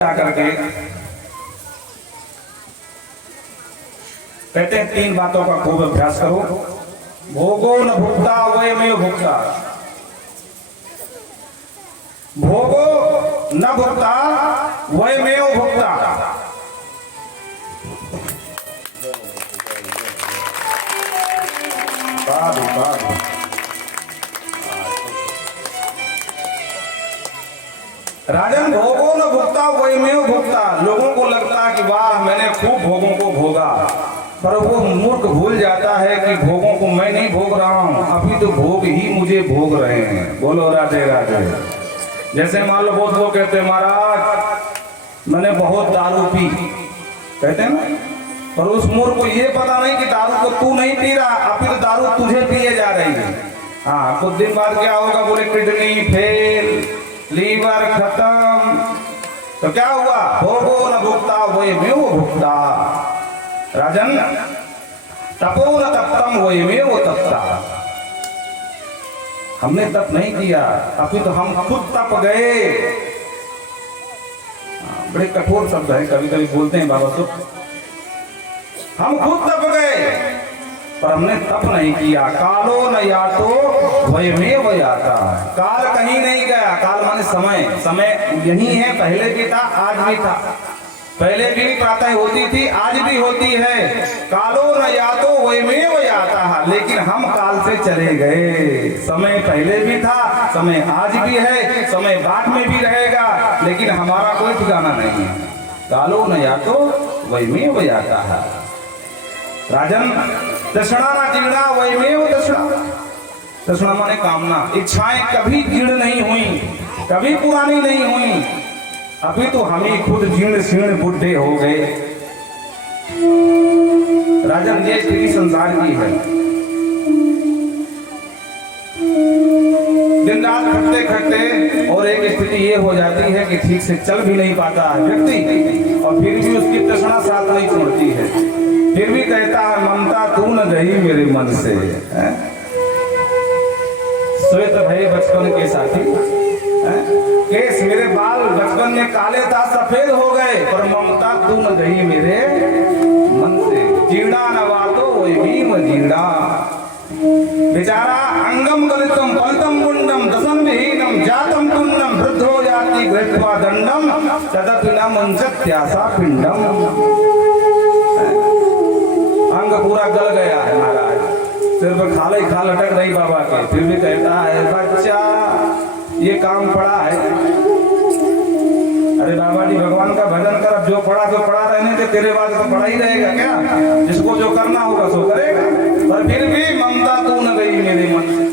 आकर के कहते हैं तीन बातों का खूब अभ्यास करो। भोगो न भुक्ता वयमेव भुक्ता, भोगो न भुक्ता वयमेव भुक्ता। राजन भोगो न भुगता वयमेव भुगता। लोगों को लगता कि वाह मैंने खूब भोगों को भोगा, पर वो मूर्ख भूल जाता है कि भोगों को मैं नहीं भोग रहा हूं, अभी तो भोग ही मुझे भोग रहे हैं। बोलो राधे राधे। जैसे मान लो बहुत लोग कहते हैं महाराज मैंने बहुत दारू पी, कहते हैं ना, पर उस मूर्ख को ये पता नहीं कि दारू को तू नहीं पी रहा, अभी तो दारू तुझे पिए जा रही है। हाँ, कुछ दिन बाद क्या होगा, बोले किडनी फेल, लीवर खत्म, तो क्या हुआ, भोगो न भुगता वयमेव भुगता। राजन तपो न तप्तम वयमेव तप्ता। हमने तप नहीं किया, अभी तो हम खुद तप गए। बड़े कठोर शब्द है, कभी कभी बोलते हैं बाबा तो हम खुद तप गए, पर हमने तप नहीं किया। कालो न यातो वयमेव याता। काल कहीं नहीं गया, काल माने समय, समय यही है, पहले भी था आज भी था, पहले भी प्रातः होती थी आज भी होती है। कालो न यातो वयमेव याता, लेकिन हम काल से चले गए। समय पहले भी था, समय आज भी है, समय बाद में भी रहेगा, लेकिन हमारा कोई ठिकाना नहीं है। कालो न यातो वयमेव याता है। राजन तृष्णा न जीर्णा वयमेव तृष्णा। तृष्णा माने कामना, इच्छाएं कभी जीर्ण नहीं हुई, कभी पुरानी नहीं हुई, अभी तो हम ही खुद जीर्ण शीर्ण बुढ़े हो गए। राजन ये स्थिति संसार की है। दिन रात खटते खटते और एक स्थिति ये हो जाती है कि ठीक से चल भी नहीं पाता है व्यक्ति, और फिर भी उसकी तृष्णा साथ नहीं छोड़ती है, फिर भी कहता है ममता तू न गई मेरे मन से। श्वेत भय बचपन के साथी, केस मेरे बाल बचपन में काले था सफेद हो गए, पर ममता तू न गई मेरे मन से। जीर्णा नवातो वयमेव जीर्णा। बेचारा अंगम गलितम पलतम मुंडम दशम विहीनम जातम पुण्यम वृद्धो जाति गृह्वा दंडम तदपि न मुंचत्यासा पिंडम। अंग पूरा गल गया है महाराज, सिर्फ खाले खाल लटक रही बाबा के, फिर भी कहता है बच्चा ये काम पड़ा है। अरे बाबा जी भगवान का भजन कर, अब जो पड़ा तो पड़ा रहने दे, तेरे बाद तो पड़ा ही रहेगा क्या, जिसको जो करना होगा सो करेगा, पर फिर भी ममता तू न गई मेरे मन से।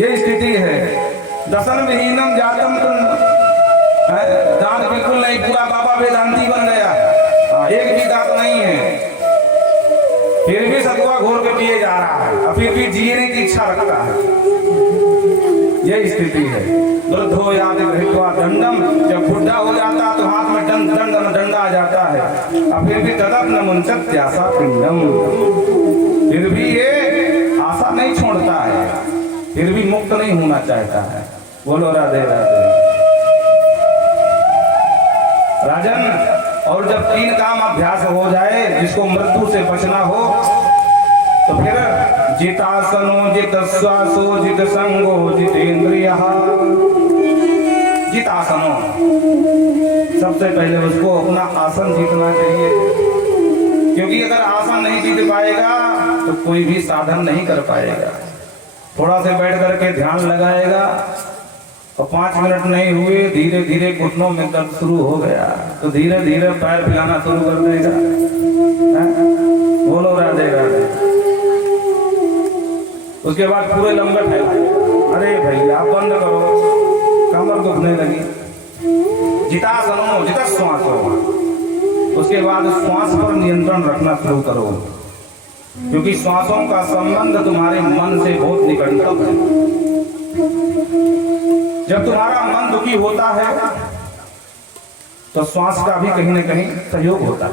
ये स्थिति है। दसन विहीनम जातम तुम, दांत बिल्कुल नहीं, पूरा बाबा वेदांती बन गया, एक भी दांत नहीं है, फिर भी सतुआ घोर के पिए जा रहा है, और फिर भी जीने की इच्छा रखता है। यह स्थिति है। वृद्धो याति गृह्वा दंडम, जब बुढ़ा हो जाता तो हाथ में डंडा आ जाता है, और फिर भी तदप न मुंचत्यासा पिंडम। फिर भी ये आशा नहीं छोड़ता है, फिर भी मुक्त नहीं होना चाहता है। बोलो राधे राधे। राजन और जब तीन काम अभ्यास हो जाए, जिसको मृत्यु से बचना हो, तो फिर जितासनो जित श्वासो जित संगो जितेंद्रिय। जितासनो, सबसे पहले उसको अपना आसन जीतना चाहिए, क्योंकि अगर आसन नहीं जीत पाएगा तो कोई भी साधन नहीं कर पाएगा। थोड़ा से बैठ करके ध्यान लगाएगा और 5 मिनट नहीं हुए, धीरे धीरे घुटनों में दर्द शुरू हो गया, तो धीरे धीरे पैर फैलाना शुरू कर देगा। बोलो राधे राधे। उसके बाद पूरे लंबे फैलाए, अरे भैया आप बंद करो, कमर दुखने लगी। जितासनो जिता श्वासो, उसके बाद श्वास पर नियंत्रण रखना शुरू करो, क्योंकि श्वासों का संबंध तुम्हारे मन से बहुत निकटतम है। जब तुम्हारा मन दुखी होता है तो श्वास का भी कहीं न कहीं सहयोग होता है।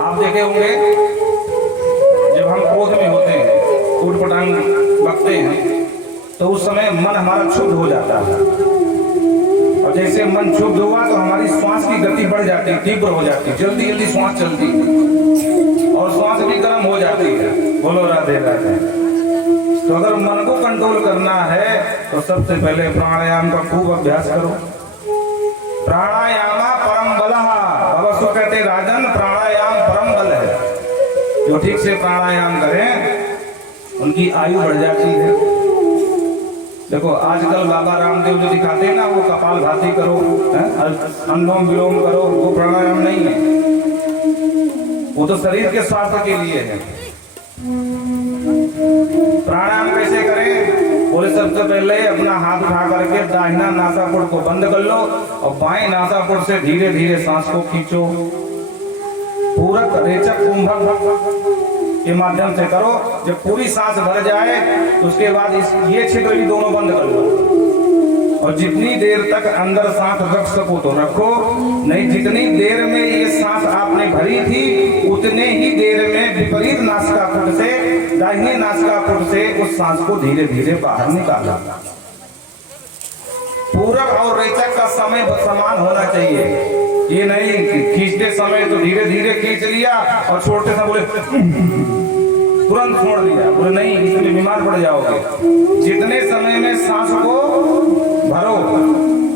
आप देखे होंगे जब हम क्रोध में होते हैं, उठपटांग बकते हैं, तो उस समय मन हमारा क्षुब्ध हो जाता है, और जैसे मन शुद्ध हुआ तो हमारी श्वास की गति बढ़ जाती है, तीव्र हो जाती है, जल्दी जल्दी श्वास चलती है और श्वास भी गर्म हो जाती है। बोलो राधे राधे। तो अगर मन को कंट्रोल करना है तो सबसे पहले प्राणायाम का खूब अभ्यास करो। प्राणायाम परम बल। बाबा सो कहते हैं राजन, प्राणायाम परम बल है। जो ठीक से प्राणायाम करें उनकी आयु बढ़ जाती है। देखो आजकल बाबा रामदेव जो दिखाते हैं ना, वो कपाल भाती करो, अनुलोम विलोम करो, वो प्राणायाम नहीं है, वो तो शरीर के स्वास्थ्य के लिए है। प्राणायाम कैसे करें? बोले सबसे पहले अपना हाथ उठा करके दाहिना नासापुट को बंद कर लो और बाएं नासापुट से धीरे धीरे सांस को खींचो। पूरक, रेचक, कुंभक के माध्यम से करो। जब पूरी सांस भर जाए तो उसके बाद ये छिद्र भी दोनों बंद कर लो और जितनी देर तक अंदर सांस रख सको तो रखो, नहीं जितनी देर में ये सांस आपने भरी थी उतने ही देर में विपरीत नासिकापुट से, दाहिने नासिकापुट से उस सांस को धीरे धीरे बाहर निकाला। पूरक और रेचक का समय समान होना चाहिए। ये नहीं खींचते समय तो धीरे धीरे खींच लिया और छोड़ते समय बोले तुरंत छोड़ दिया, बोले नहीं, इसमें बीमार पड़ जाओगे। जितने समय में सांस को भरो,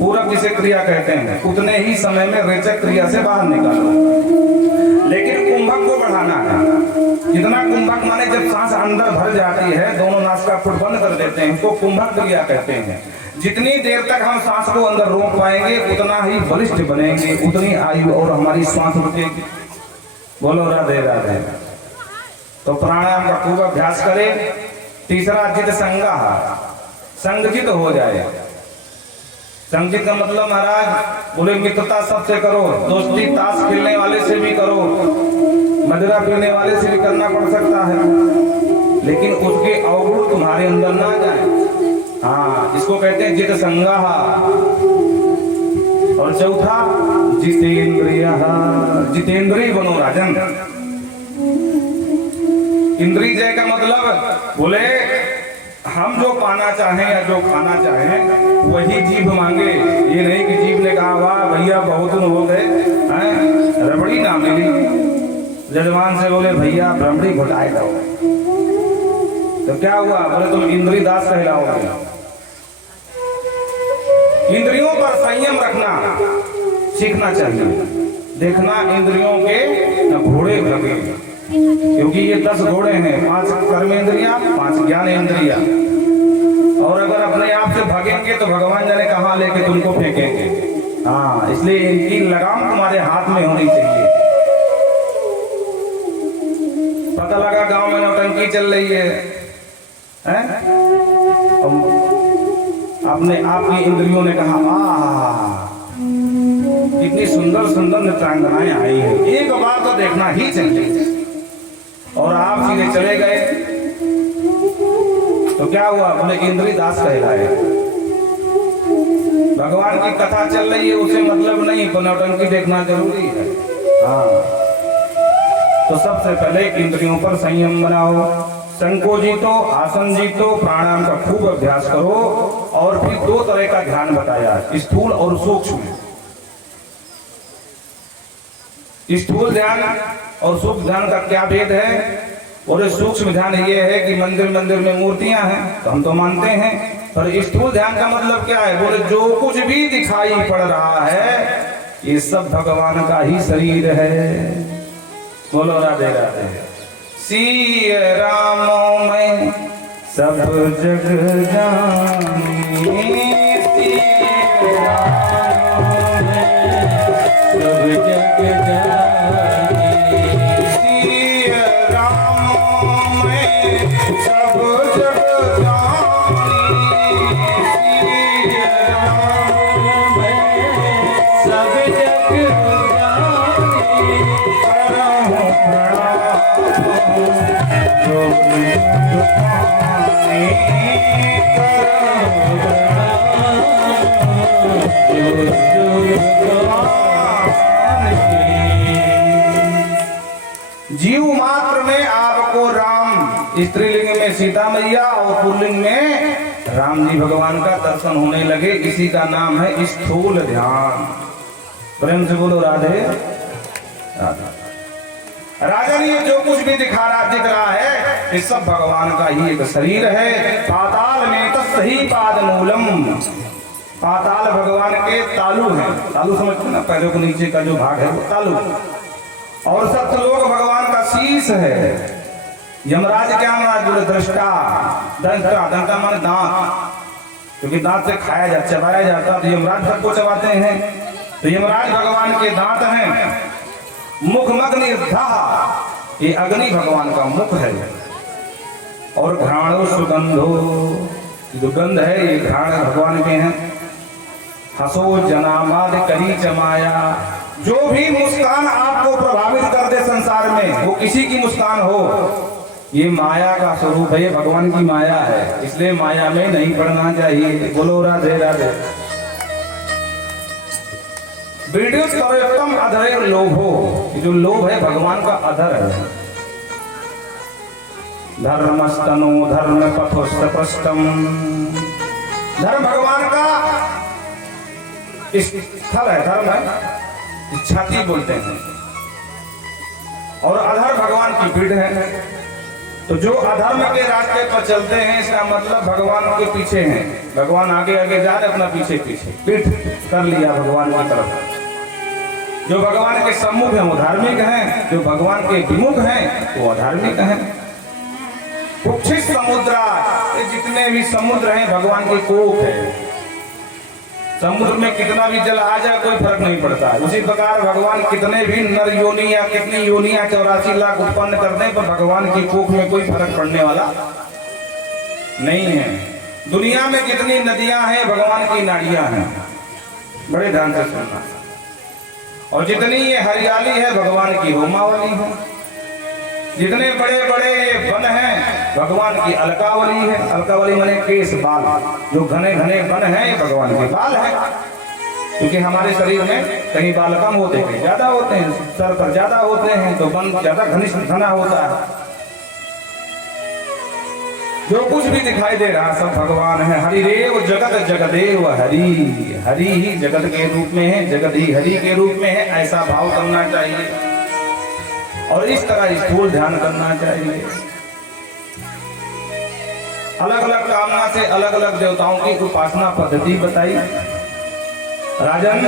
पूरक जिसे क्रिया कहते हैं, उतने ही समय में रेचक क्रिया से बाहर निकालो। लेकिन कुंभक को बढ़ाना है। जितना कुंभक माने जब सांस अंदर भर जाती है, दोनों नासिकापुट बंद कर देते हैं, उसको कुंभक क्रिया कहते हैं। जितनी देर तक हम सांस को अंदर रोक पाएंगे उतना ही बलिष्ठ बनेंगे, उतनी आयु और हमारी श्वास रुकेगी। बोलो राधे राधे। तो प्राणायाम का खूब अभ्यास करें। तीसरा जित संगा, संगजित हो जाए। संगजित का मतलब महाराज बोले मित्रता सबसे करो, दोस्ती ताश खेलने वाले से भी करो, मदिरा पीने वाले से भी करना पड़ सकता है, लेकिन उसके अवगुण तुम्हारे अंदर ना जाए। हाँ, इसको कहते हैं जित संगा। और चौथा जितेंद्रिय, जितेंद्रिय बनो राजन। इंद्रिय जय का मतलब बोले हम जो पाना चाहें या जो खाना चाहें वही जीभ मांगे। ये नहीं कि जीभ ने कहा वाह भैया बहुत हो गए, रबड़ी ना मिली, जजमान से बोले भैया रबड़ी घुटाए दो, तो क्या हुआ? बोले तुम इंद्रिय दास कहलाओगे। इंद्रियों पर संयम रखना सीखना चाहिए। देखना इंद्रियों के घोड़े भगे, क्योंकि ये 10 घोड़े हैं, 5 कर्मेंद्रिया, 5 ज्ञानेंद्रिया। और अगर अपने आप से भगेंगे तो भगवान जाने कहाँ लेके तुमको फेंकेंगे। हाँ, इसलिए इनकी लगाम तुम्हारे हाथ में होनी चाहिए। पता लगा गांव में नौटंकी चल रही है, अपने आपकी इंद्रियों ने कहा कितनी सुंदर सुंदर नृत्यांगनाएं आई है, एक बार तो देखना ही चाहिए, और आप सीधे चले गए तो क्या हुआ? बोले इंद्रिय दास कहलाए। भगवान की कथा चल रही है, उसे मतलब नहीं, तो नौटंकी देखना जरूरी है। हाँ, तो सबसे पहले इंद्रियों पर संयम बनाओ। संको जीतो, आसन जीतो, प्राणायाम का खूब अभ्यास करो। और फिर 2 तरह का ध्यान बताया, स्थूल और सूक्ष्म। स्थूल ध्यान और सूक्ष्म ध्यान का क्या भेद है? और सूक्ष्म ध्यान ये है कि मंदिर मंदिर में मूर्तियां हैं तो हम तो मानते हैं, पर स्थूल ध्यान का मतलब क्या है? बोले जो कुछ भी दिखाई पड़ रहा है ये सब भगवान का ही शरीर है। बोलो राधे राधे। सिय रामों में सब जग जानी, सिय रामों में सब जग जानी, सिय रामों में सब जग जानी, सिय रामों में सब जग जानी, करहु जीव मात्र में आपको राम, स्त्रीलिंग में सीता मैया और पुल्लिंग में राम जी भगवान का दर्शन होने लगे। इसी का नाम है स्थूल ध्यान। प्रेम से बोलो राधे राधे। राजन ये जो कुछ भी दिख रहा है ये सब भगवान का ही एक शरीर है। पाताल में तस्ही पाद मूलम, पाताल भगवान के तालु हैं। तालु समझते ना, पैरों के नीचे का जो भाग है वो तालु। और सप्तलोक भगवान का शीश है। यमराज क्या महाराज बोले दृष्टा, दंता माने दांत, क्योंकि दांत से खाया जाता चबाया जाता तो यमराज सबको चबाते हैं। तो यमराज भगवान के दांत हैं। मुखमग्नि निर्धा, ये अग्नि भगवान का मुख है। और घ्राणो सुगंधो, जो गंध है ये घ्राण भगवान के हैं। हसो जनामाद करी चमाया, जो भी मुस्कान आपको प्रभावित कर दे संसार में, वो किसी की मुस्कान हो, ये माया का स्वरूप है, ये भगवान की माया है। इसलिए माया में नहीं पड़ना चाहिए। बोलो राधे राधे। वीडियो सर्वोत्तम अधर लोभो, जो लोभ है भगवान का अधर है। धर्मस्तनो धर्म पथोस्तम, धर्म भगवान का स्थल है, धर्म है, छाती बोलते हैं। और अधर भगवान की पीठ है। तो जो अधर्म के रास्ते पर चलते हैं इसका मतलब भगवान के पीछे हैं। भगवान आगे आगे जा रहे, अपना पीछे पीछे पीठ कर लिया भगवान की तरफ। जो भगवान के सम्मुख हैं वो धार्मिक हैं, जो भगवान के विमुख हैं वो अधार्मिक हैं। कुक्षित समुद्रा, जितने भी समुद्र हैं भगवान के कोख है। समुद्र में कितना भी जल आ जाए कोई फर्क नहीं पड़ता है। उसी प्रकार भगवान कितने भी नर योनि या कितनी योनियां 84 लाख उत्पन्न कर दें, पर भगवान की कोख में कोई फर्क पड़ने वाला नहीं है। दुनिया में कितनी नदियां हैं भगवान की नाड़ियां हैं, बड़े ध्यान से सुनना। और जितनी ये हरियाली है भगवान की होमावली है। जितने बड़े बड़े वन हैं भगवान की अलकावली है। अलकावली माने केस बाल, जो घने घने वन हैं भगवान के बाल हैं। क्योंकि हमारे शरीर में कहीं बाल कम होते हैं, कहीं ज्यादा होते हैं, सर पर ज्यादा होते हैं तो वन ज्यादा घना होता है। जो कुछ भी दिखाई दे रहा सब भगवान है। हरिदेव जगत जगदेव हरि, हरि ही जगत के रूप में है, जगत ही हरि के रूप में है। ऐसा भाव करना चाहिए और इस तरह स्थूल ध्यान करना चाहिए। अलग अलग कामना से अलग अलग देवताओं की उपासना पद्धति बताई। राजन,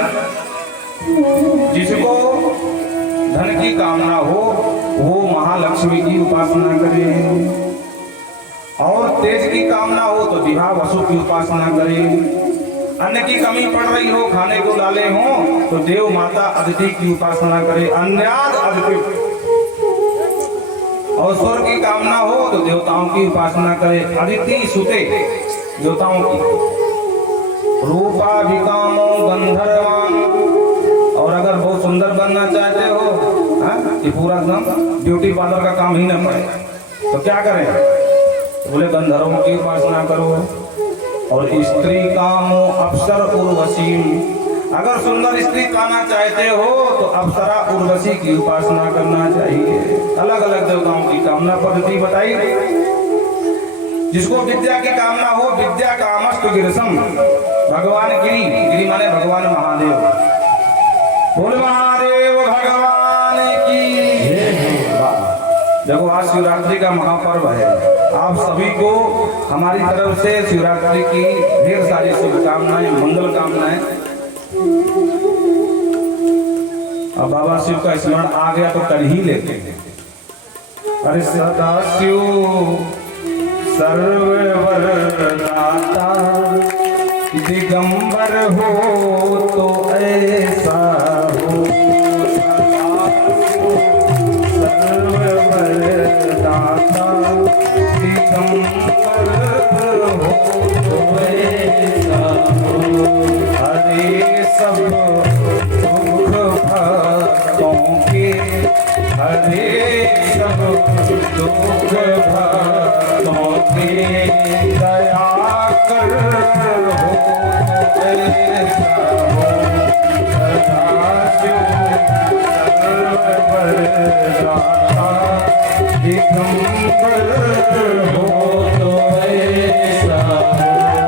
जिसको धन की कामना हो वो महालक्ष्मी की उपासना करे, और तेज की कामना हो तो दिवा वसु की उपासना करे। अन्न की कमी पड़ रही हो, खाने को डाले हो तो देव माता अदिति की उपासना करे, अन्याद अदिति। और स्वर्ग की कामना हो तो देवताओं की उपासना करे, अदिति सुते देवताओं की। रूपा विकामो गंधर्वान, और अगर बहुत सुंदर बनना चाहते हो कि पूरा एकदम ब्यूटी पार्लर का काम ही न पड़े तो क्या करें? बोले गंधर्वों की उपासना करो। और स्त्री कामो अप्सर उर्वशी, अगर सुंदर स्त्री पाना चाहते हो तो अप्सरा उर्वशी की उपासना करना चाहिए। अलग अलग देवताओं की कामना पद्धति बताई। जिसको विद्या की कामना हो, विद्या कामस्तु गिरिशम, भगवान गिरी, गिरी माने भगवान महादेव। बोल महादेव भगवान की। देखो आज शिवरात्रि का महापर्व है। आप सभी को हमारी तरफ से शिवरात्रि की ढेर सारी शुभकामनाएं, मंगल कामनाएं। अब बाबा शिव का स्मरण आ गया तो कर ही लेते हैं। अरे सदा शिव सर्ववरदाता, दिगंबर हो तो ऐसा हो। सर्ववरदाता दिगंबर हो तो ऐसा हो। हरे सब दुख भक्तों के, हरे सब दुख भक्तों के, दया कर हो ऐसा हो। सदाशिव सर्ववरदाता, दिगंबर हो तो ऐसा हो।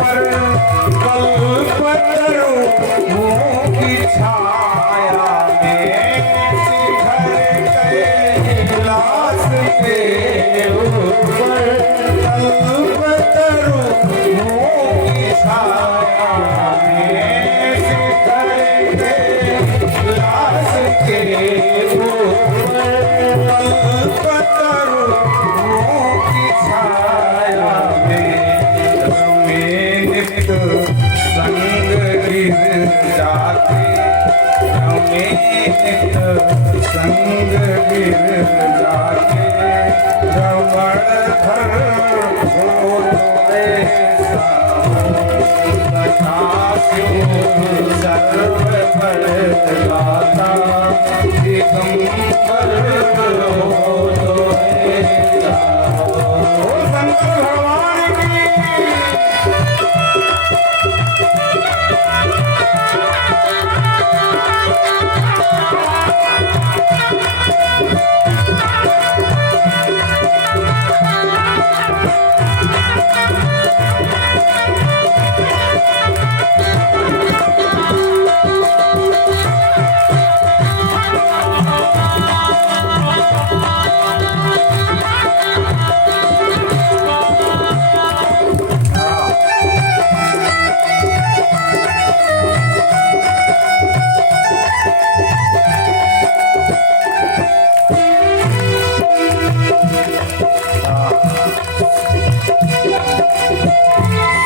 पर कल्पतरु की छाया में शिखर कैलाश के ऊपर कल्पतरु की छाया में शिखर कैलाश के ऊपर कल्पतरु की छाया में रमे नित संग गिर जाते रमे नित संग गिर जाते रमण धर हो तथा क्यों सर्व पर गाता दिगंबर हो शंकर भगवान की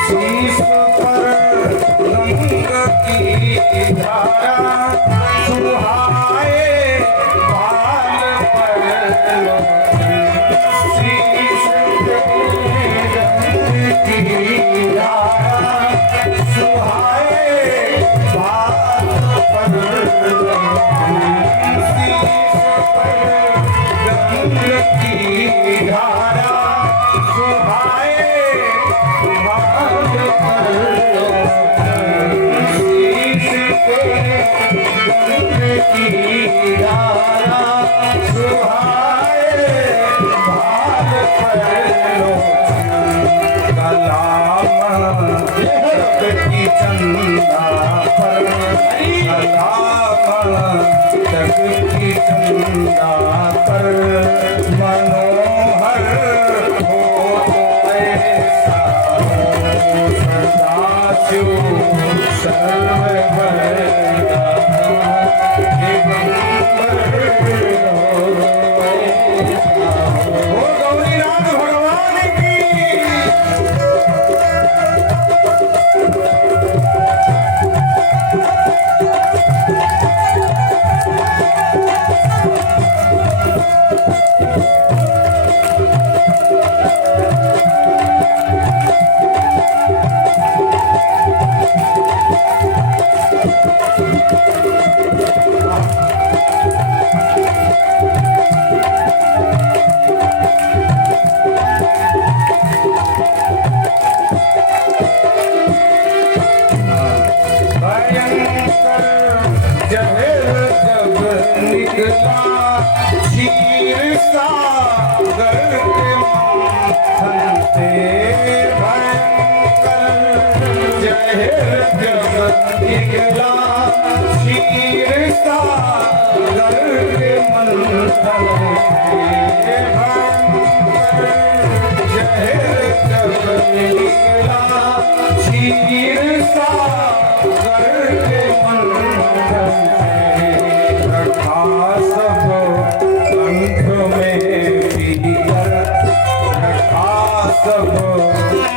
शीश पर गंग की धारा सुहाए बाल पर शीश पे गंग की धारा सुहाए बाल पर शीश पर गंग की धारा सुहाए की धारा सुहाए भाग पर कलाम की चंदा पर कलाम की चंदा पर मनोहर हो ऐसा सदा शिव सर्व पर गौरीनाथ भगवान की निकला क्षीर सागर के मंथन से भयंकर जहर जब निकला क्षीर सागर के मंथन से भयंकर जहर जब निकला क्षीर सागर के मंथन सब कंठ में पीकर रखा सब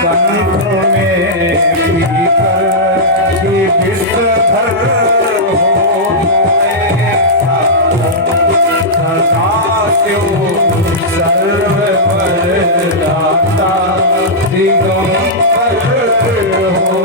कंठ में पीकर कि विषधर हो सदा शिव सर्व पर दाता दिगंबर हो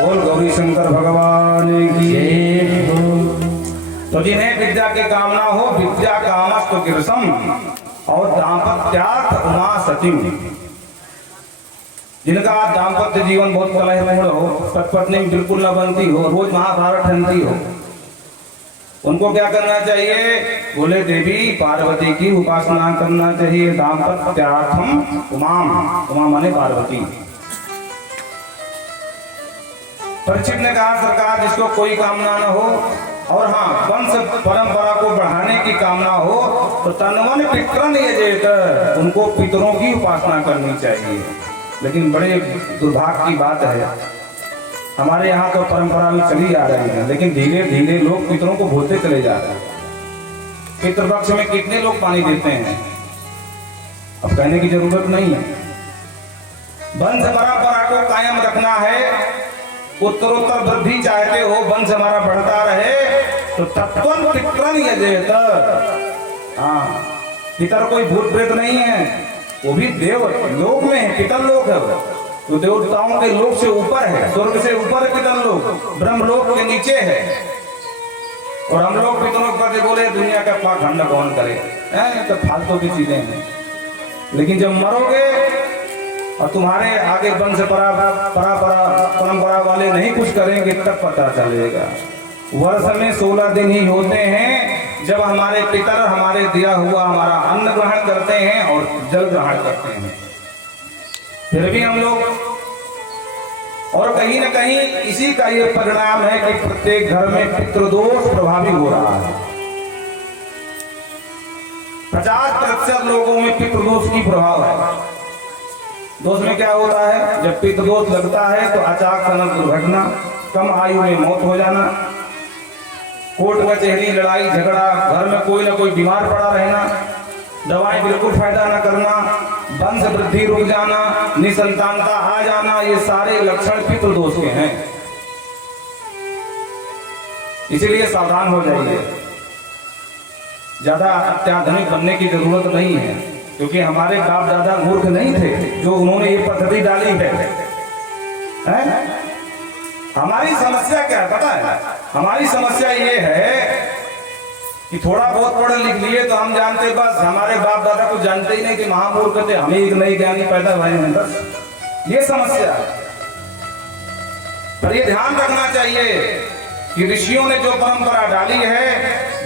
बोल गौरी शंकर भगवान की। तो जिन्हें विद्या की कामना हो, विद्या कामस्तु गिरसम और दाम्पत्यार्थ उमा सतीम, जिनका दाम्पत्य जीवन बहुत कलहपूर्ण हो, पत्नी बिल्कुल न बनती हो, रोज महाभारत ठनती हो, उनको क्या करना चाहिए? बोले देवी पार्वती की उपासना करना चाहिए। दाम्पत्यार्थम उमाम, उमा माने पार्वती। परीक्षित ने कहा सरकार जिसको कोई कामना न हो और हाँ वंश परंपरा को बढ़ाने की कामना हो तो तनवन पितरन ये जेत, उनको पितरों की उपासना करनी चाहिए। लेकिन बड़े दुर्भाग्य की बात है, हमारे यहाँ तो परंपरा भी चली आ रही है, लेकिन धीरे धीरे लोग पितरों को भूलते चले जा रहे हैं। पितृपक्ष में कितने लोग पानी देते हैं, अब कहने की जरूरत नहीं है। वंश परंपरा को कायम रखना है, उत्तरोत्तर वृद्धि चाहते हो, वंश हमारा बढ़ता रहे तो तत्वन पितरन यजेत। हाँ, पितर कोई भूत प्रेत नहीं है, वो भी देव लोक में है, पितर लोक है, तो देवताओं के लोक से ऊपर है, स्वर्ग से ऊपर पितर लोक, ब्रह्म लोक के नीचे है। और हम लोग पितरों पर बोले दुनिया का पाखंड कौन करे, तो फालतू की चीजें हैं। लेकिन जब मरोगे और तुम्हारे आगे वंश परंपरा वाले नहीं कुछ करेंगे तब पता चलेगा। वर्ष में 16 दिन ही होते हैं जब हमारे पितर हमारे दिया हुआ हमारा अन्न ग्रहण करते हैं और जल ग्रहण करते हैं, फिर भी हम लोग, और कहीं न कहीं इसी का ये परिणाम है कि प्रत्येक घर में पितृदोष प्रभावी हो रहा है। 50% लोगों में पितृदोष की प्रभाव है। दोष में क्या होता है? जब पितृदोष लगता है तो अचानक दुर्घटना, कम आयु में मौत हो जाना, कोर्ट कचहरी लड़ाई झगड़ा, घर में कोई ना कोई बीमार पड़ा रहना, दवाएं बिल्कुल फायदा न करना, वंश वृद्धि रुक जाना, निसंतानता आ जाना, ये सारे लक्षण पितृदोष के हैं। इसीलिए सावधान हो जाइए, ज्यादा अत्याधुनिक बनने की जरूरत नहीं है, क्योंकि हमारे बाप दादा मूर्ख नहीं थे जो उन्होंने ये पद्धति डाली है? हमारी समस्या क्या है पता है? हमारी समस्या ये है कि थोड़ा बहुत पढ़ लिख लिए तो हम जानते, बस हमारे बाप दादा को जानते ही नहीं कि महामूर्ख थे, हमें एक नई ज्ञानी पैदा हुए हैं, बस ये समस्या है। पर ये ध्यान रखना चाहिए कि ऋषियों ने जो परंपरा डाली है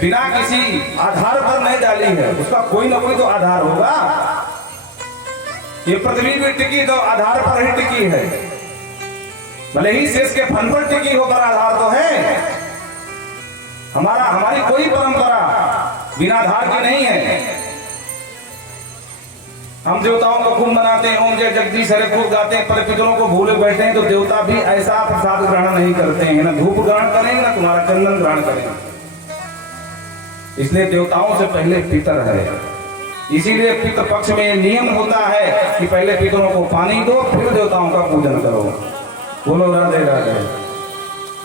बिना किसी आधार पर नहीं डाली है, उसका कोई ना कोई तो आधार होगा। ये पृथ्वी भी टिकी तो आधार पर ही टिकी है, भले ही शेष के फन पर टिकी हो, पर आधार तो है। हमारी कोई परंपरा बिना आधार की नहीं है। हम देवताओं को खूब मनाते हैं, ओम जय जगदीश हरे खूब गाते हैं, पर पितरों को भूले बैठे हैं तो देवता भी ऐसा प्रसाद ग्रहण नहीं करते हैं, ना धूप ग्रहण करेंगे ना तुम्हारा चंदन ग्रहण करेंगे। इसलिए देवताओं से पहले पितर है। इसीलिए पितृ पक्ष में नियम होता है कि पहले पितरों को पानी दो, फिर देवताओं का पूजन करो। बोलो राधे राधे।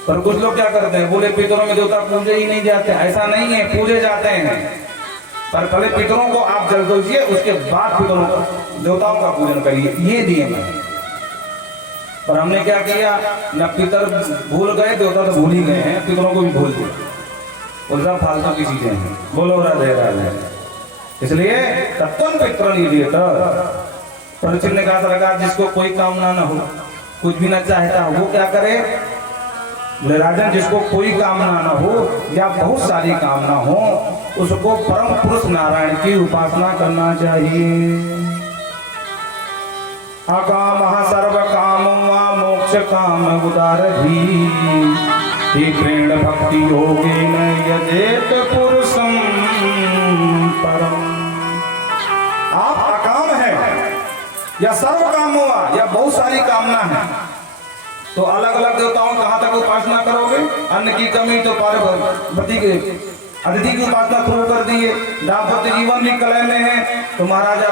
पर कुछ लोग क्या करते हैं, बोले पितरों में देवता पूजे ही नहीं जाते। ऐसा नहीं है, पूजे जाते हैं, पर पहले पितरों को आप जल दीजिए, उसके बाद पितरों को देवताओं का पूजन करिए, ये नियम है। पर हमने क्या किया, न पितर भूल गए, देवता तो भूल ही गए हैं, पितरों को भी भूल दिया। और सब फालतू की चीजें हैं। बोलो राधे राधे। इसलिए तत्व पितर ने कहा सरकार, जिसको कोई कामना न हो, कुछ भी न चाहता हो, वो क्या करे? बोले राजन, जिसको कोई कामना न हो या बहुत सारी कामना हो, उसको परम पुरुष नारायण की उपासना करना चाहिए। अकामः सर्व कामो मोक्ष काम उदारधी प्रेण भक्ति योगेन यजेत पुरुषं परम। आप अकाम है या सर्व काम हुआ या बहुत सारी कामना है, तो अलग अलग देवताओं कहां तक उपासना करोगे? अन्न की कमी तो पार्वती के अदिति की उपासना शुरू कर दिए। दाम्पत्य जीवन भी कलह में है, तो महाराजा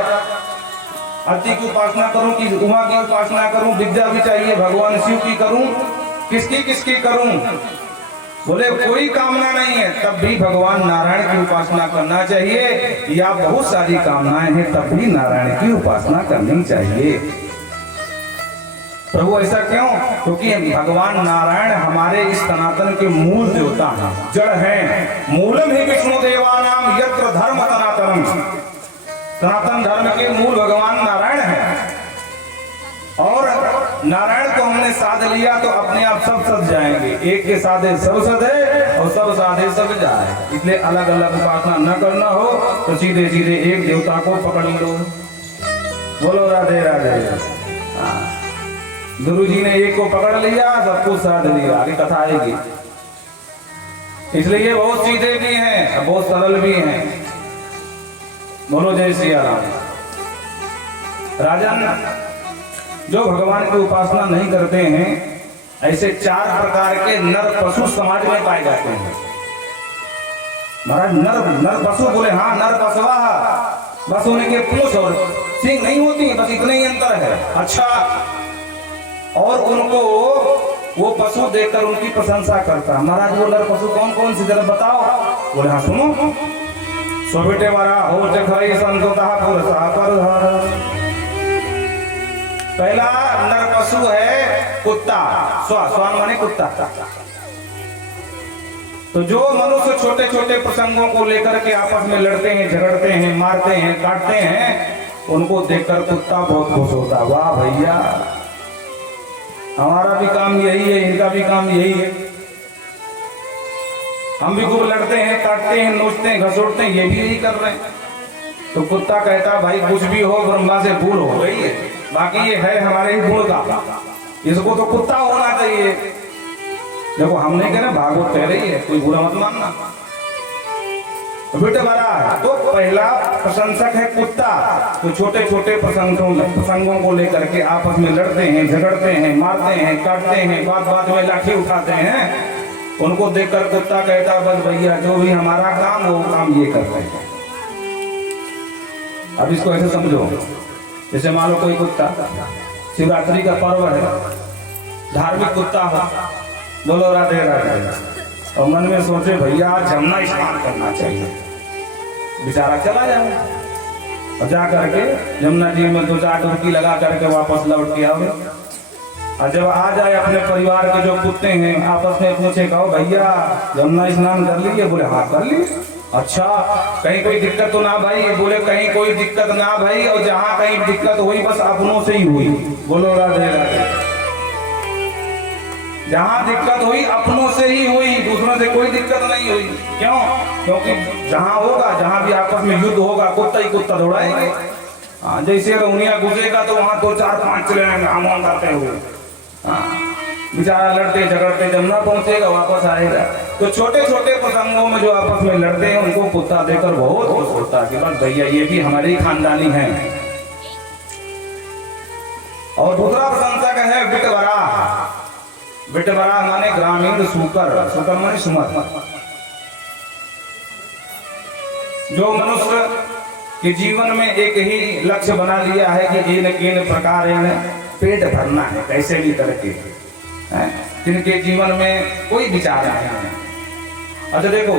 अदिति की उपासना करूं कि उमा की उपासना करूं? विद्या भी चाहिए, भगवान शिव की करूं, किसकी करूं? बोले कोई कामना नहीं है, तब भी भगवान नारायण की उपासना करना चाहिए। या बहुत सारी कामनाएं हैं, तब भी नारायण की उपासना करनी चाहिए। प्रभु ऐसा क्यों? क्योंकि भगवान नारायण हमारे इस सनातन के मूल देवता हैं, जड़ हैं। मूलम ही विष्णु देवानाम यत्र धर्म सनातनम। सनातन धर्म के मूल भगवान नारायण है। और नारायण को हमने साध लिया तो अपने आप सब सज जाएंगे। एक के साधे सब सधे और सब साधे सब जाए। इसलिए अलग अलग उपासना न करना हो तो सीधे सीधे एक देवता को पकड़ लो। बोलो राधे राधे। गुरु जी ने एक को पकड़ लिया, सबको साध लिया, आगे कथा आएगी। इसलिए ये बहुत सीधे भी हैं, बहुत सरल भी हैं। बोलो जय श्री राम। राजन, जो भगवान की उपासना नहीं करते हैं, ऐसे 4 प्रकार के नर पशु समाज में पाए जाते हैं। महाराज, नर पशु बोले हाँ, नर पशुआ, बस उनके पूंछ और सींग नहीं होती, बस इतना ही अंतर है। अच्छा, और उनको वो पशु देखकर उनकी प्रशंसा करता। महाराज, वो नर पशु कौन कौन से जरा बताओ? बोले हाँ सुनो। सोबेटे वाला हो जखई संतोता पुरुषा पर। पहला नर पशु है कुत्ता। स्वान माने कुत्ता। तो जो मनुष्य छोटे छोटे प्रसंगों को लेकर के आपस में लड़ते हैं, झगड़ते हैं, मारते हैं, काटते हैं, उनको देखकर कुत्ता बहुत खुश होता। वाह भैया, हमारा भी काम यही है, इनका भी काम यही है। हम भी खूब लड़ते हैं, काटते हैं, नोचते हैं, घसोटते हैं, ये भी यही कर रहे हैं। तो कुत्ता कहता भाई कुछ भी हो, ब्रह्मा से भूल हो गई है, बाकी ये है हमारे ही गुण का, इसको तो कुत्ता होना चाहिए। देखो हमने कहा ना, भागवत कह रही है, कोई बुरा मत मानना। तो बेटे बड़ा, तो पहला प्रशंसक है कुत्ता। तो छोटे छोटे प्रसंगों को लेकर के आपस में लड़ते हैं, झगड़ते हैं, मारते हैं, काटते हैं, बात बात में लाठी उठाते हैं, उनको देखकर कुत्ता कहता बस भैया, जो भी हमारा काम वो काम ये करते हैं। अब इसको ऐसे समझो, जैसे मान लो कोई कुत्ता शिवरात्रि का पर्व है, धार्मिक कुत्ता हो, बोलो राधे राधे, और मन में सोचे भैया जमुना स्नान करना चाहिए, बेचारा चला जाए और जा करके यमुना जी में 2-4 डुबकी लगा करके वापस लौट के आओ। और जब आ जाए अपने परिवार के जो कुत्ते हैं, आपस में पूछे, कहो भैया जमुना स्नान कर लीजिए? बोले हाँ कर लीजिए। अच्छा, कहीं कोई दिक्कत तो ना भाई? बोले कहीं कोई दिक्कत ना भाई, और जहाँ कहीं दिक्कत हुई बस अपनों से ही हुई। बोलो राधे राधे। जहाँ दिक्कत हुई अपनों से ही हुई, दूसरों से कोई दिक्कत नहीं हुई। क्यों? क्योंकि जहाँ होगा, जहाँ भी आपस में युद्ध होगा, कुत्ता ही कुत्ता दौड़ाएंगे। हाँ, जैसे रौनिया घुसेगा तो वहाँ 2 4 5 चले हम करते हुए, हाँ बेचारा लड़ते झगड़ते जब ना पहुंचेगा वापस आएगा। तो छोटे छोटे प्रसंगों में जो आपस में लड़ते हैं उनको कुत्ता देकर बहुत खुश होता है कि बस भैया ये भी हमारे ही खानदानी हैं। और दूसरा प्रशंसक है बिटवरा। बिटवरा माने ग्रामीण सुकर, सुकर माने सुमत। जो मनुष्य के जीवन में एक ही लक्ष्य बना लिया है कि इन प्रकार पेट भरना है, कैसे भी करके, जिनके जीवन में कोई विचार नहीं है। अच्छा देखो,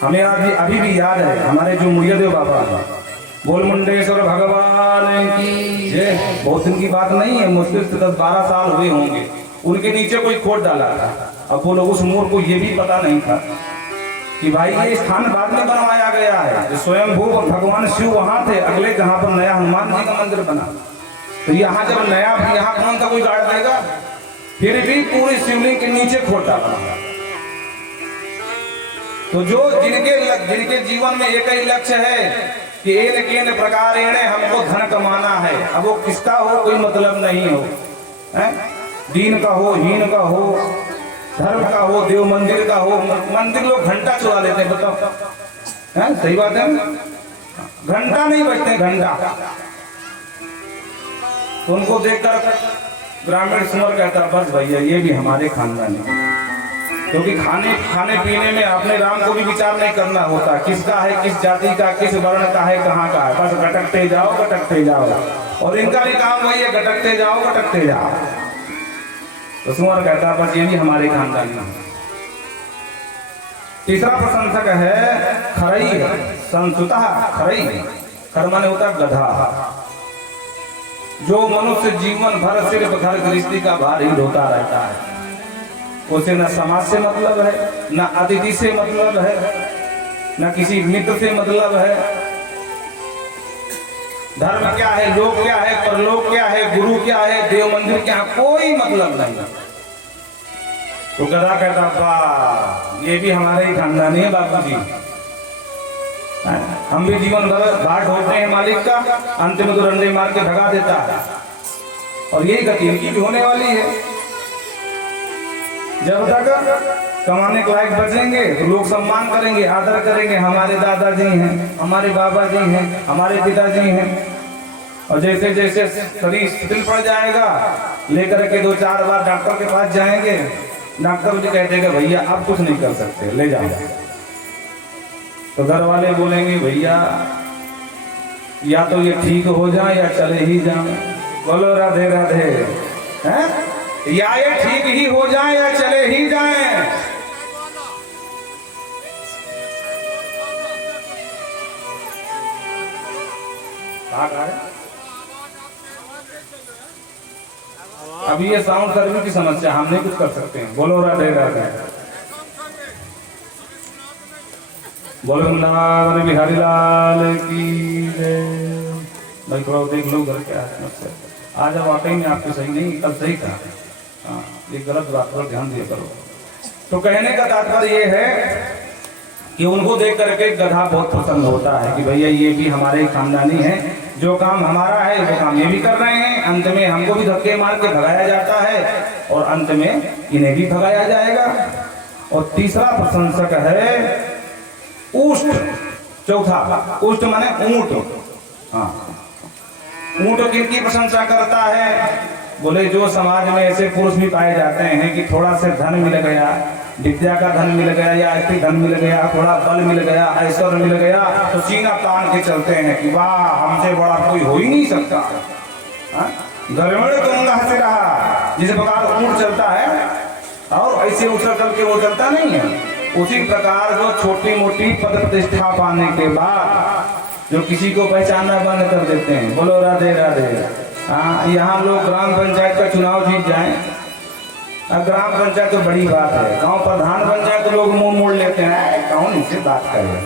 हमें अभी भी याद है हमारे जो मुरियादेव बाबा हैं, बोल मुंडेश्वर भगवान की जय। बहुत दिन की बात नहीं है, मुश्किल से 10-12 साल हुए होंगे। उनके नीचे कोई खोद डाला था। अब वो लोग, उस मूर्ख को ये भी पता नहीं था कि भाई ये स्थान बाद में बनवाया गया है। स्वयंभू भगवान शिव वहां थे, अगले जहां पर नया हनुमान जी का मंदिर बना। तो यहाँ जब नया, यहाँ कौन सा कोई गाड़ देगा? फिर भी पूरी शिवलिंग के नीचे खोद डाला। तो जो जिनके जीवन में एक ही लक्ष्य है कि इन प्रकार हमको धन कमाना है, अब वो किसका हो कोई मतलब नहीं हो, दीन का हो, हीन का हो, धर्म का हो, देव मंदिर का हो। मंदिर लोग घंटा चुरा लेते हैं, बताओ, सही बात है? घंटा नहीं बजते, घंटा। तो उनको देखकर ग्रामीण सुमर कहता बस भैया ये भी हमारे खानदान है। क्योंकि खाने पीने में अपने राम को भी विचार नहीं करना होता, किसका है, किस जाति का, किस वर्ण का है, कहाँ का है, बस गटकते जाओ गटकते जाओ। और इनका भी काम वही है, गटकते जाओ गटकते जाओ। तो सुमर कहता बस ये भी हमारे खानदान है। तीसरा प्रशंसक है खरई, संसुता खरई। खर माने होता गधा। जो मनुष्य जीवन भर सिर्फ घर गृहस्थी का भार ही ढोता रहता है, उसे न समाज से मतलब है, न अतिथि से मतलब है, न किसी मित्र से मतलब है। धर्म क्या है, लोक क्या है, परलोक क्या है, गुरु क्या है, देव मंदिर क्या है, कोई मतलब नहीं। तो गधा कहता वाह ये भी हमारे ही खानदानी है बाबूजी। हम भी जीवन भर भार ढोते हैं मालिक का, अंत में तो डंडे मार के भगा देता है। और यही गति इनकी भी होने वाली है। जब तक कमाने के लायक बचेंगे तो लोग सम्मान करेंगे, आदर करेंगे, हमारे दादाजी हैं, हमारे बाबा जी हैं, हमारे पिताजी हैं। और जैसे जैसे शरीर शिथिल पड़ जाएगा, लेकर के 2-4 बार डॉक्टर के पास जाएंगे, डॉक्टर जी कह देगा भैया अब कुछ नहीं कर सकते, ले जाओ। तो घर वाले बोलेंगे भैया या तो ये ठीक हो जाए या चले ही जाए। बोलो राधे राधे। हैं? या ये ठीक ही हो जाए या चले ही जाए। अभी ये साउंड सर्विस की समस्या, हम नहीं कुछ कर सकते हैं। बोलो राधे राधे। बोलो वृंदावन बिहारी लाल की जय। भाई थोड़ा देख लो घर क्या है। आज अब वाकई में आपको सही नहीं, कल सही था। हाँ, ये गलत बात पर ध्यान दिया करो। तो कहने का तात्पर्य ये है कि उनको देख करके गधा बहुत पसंद होता है कि भैया ये भी हमारे खानदानी है, जो काम हमारा है वो काम ये भी कर रहे हैं। अंत में हमको भी धक्के मार के भगाया जाता है और अंत में इन्हें भी भगाया जाएगा। और तीसरा प्रशंसक है ऊष्ट। चौथा ऊष्ट माने ऊंट। हाँ, ऊंट किनकी प्रशंसा करता है? बोले जो समाज में ऐसे पुरुष भी पाए जाते हैं कि थोड़ा से धन मिल गया, विद्या का धन मिल गया या ऐसी धन मिल गया, थोड़ा बल मिल गया, ऐश्वर्य मिल गया, तो सीना तान के चलते हैं कि वाह हमसे बड़ा कोई हो ही नहीं सकता। गरमड़ दूंगा हंस रहा, जिस प्रकार ऊंट चलता है और ऐसे उछल चल के वो चलता नहीं है, उसी प्रकार जो छोटी मोटी पद प्रतिष्ठा पाने के बाद जो किसी को पहचानना बंद कर देते हैं। बोलो राधे राधे। हाँ, यहाँ लोग ग्राम पंचायत का चुनाव जीत जाएं, अब ग्राम पंचायत तो बड़ी बात है, गांव प्रधान बन जाए तो लोग मुंह मोड़ लेते हैं, कौन इनसे बात करे।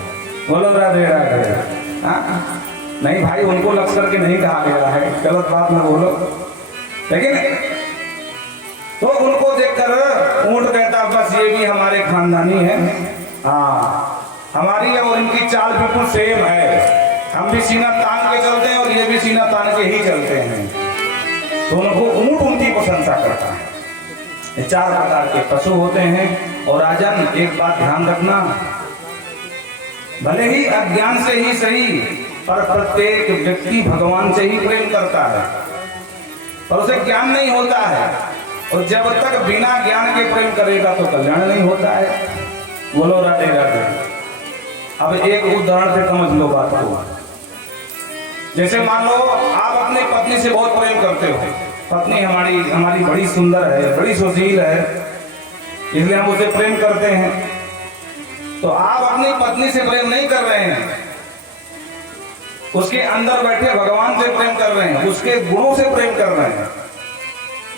बोलो राधे राधे। हाँ? नहीं भाई, उनको लक्ष्य करके नहीं कहा गया है, गलत बात न बोलो। लेकिन तो उनको देखकर ऊंट कहता बस ये भी हमारे खानदानी है। हाँ, हमारी और इनकी चाल बिल्कुल सेम है, हम भी सीना तान के चलते हैं और ये भी सीना तान के ही चलते हैं। तो उनको ऊंट उनकी प्रशंसा करता है। ये 4 प्रकार के पशु होते हैं। और राजन एक बात ध्यान रखना, भले ही अज्ञान से ही सही, पर प्रत्येक व्यक्ति भगवान से ही प्रेम करता है, पर उसे ज्ञान नहीं होता है। और जब तक बिना ज्ञान के प्रेम करेगा तो कल्याण नहीं होता है। बोलो राधे राधे। अब एक उदाहरण से समझ लो बात को। जैसे मान लो आप अपनी पत्नी से बहुत प्रेम करते हो, पत्नी हमारी बड़ी सुंदर है, बड़ी सुशील है, इसलिए हम उसे प्रेम करते हैं। तो आप अपनी पत्नी से प्रेम नहीं कर रहे हैं, उसके अंदर बैठे भगवान से प्रेम कर रहे हैं, उसके गुणों से प्रेम कर रहे हैं।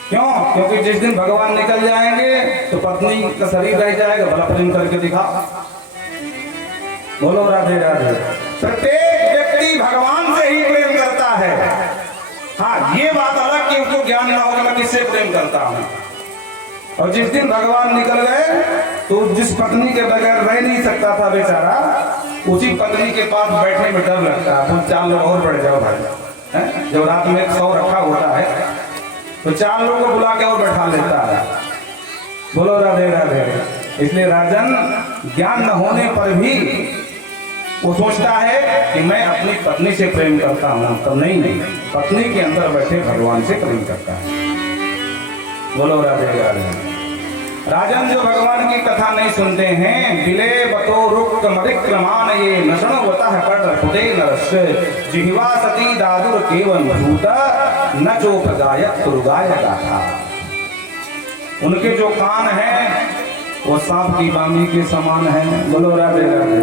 क्यों? क्योंकि जिस दिन भगवान निकल जाएंगे तो पत्नी का शरीर रह जाएगा, भला प्रेम करके दिखा। बोलो राधे राधे। प्रत्येक व्यक्ति भगवान से ही प्रेम करता है। हाँ, ये बात अलग कि उसको ज्ञान ना होगा मैं किससे प्रेम करता हूं। और जिस दिन भगवान निकल गए तो जिस पत्नी के बगैर रह नहीं सकता था बेचारा, उसी पत्नी के पास बैठने में डर लगता है। तो 4 लोग और बढ़ जाओ भाई, जब रात में 100 रखा होता है तो 4 लोगों को बुला के और बैठा लेता है। बोलो राधे राधे। इसलिए राजन, ज्ञान न होने पर भी वो सोचता है कि मैं अपनी पत्नी से प्रेम करता हूं, तो नहीं, पत्नी के अंदर बैठे भगवान से प्रेम करता है। बोलो राधे राधे। राजन जो भगवान की कथा नहीं सुनते हैं, विले बतो रुक्त मरिक्रमान ये नशणवतः पड़ खुदे नरस्य जिह्वा सती दादुर केवल भूत न चोपगायत तुर्गाय गाथा। उनके जो कान हैं वो सांप की बामी के समान है। बोलो राधे राधे।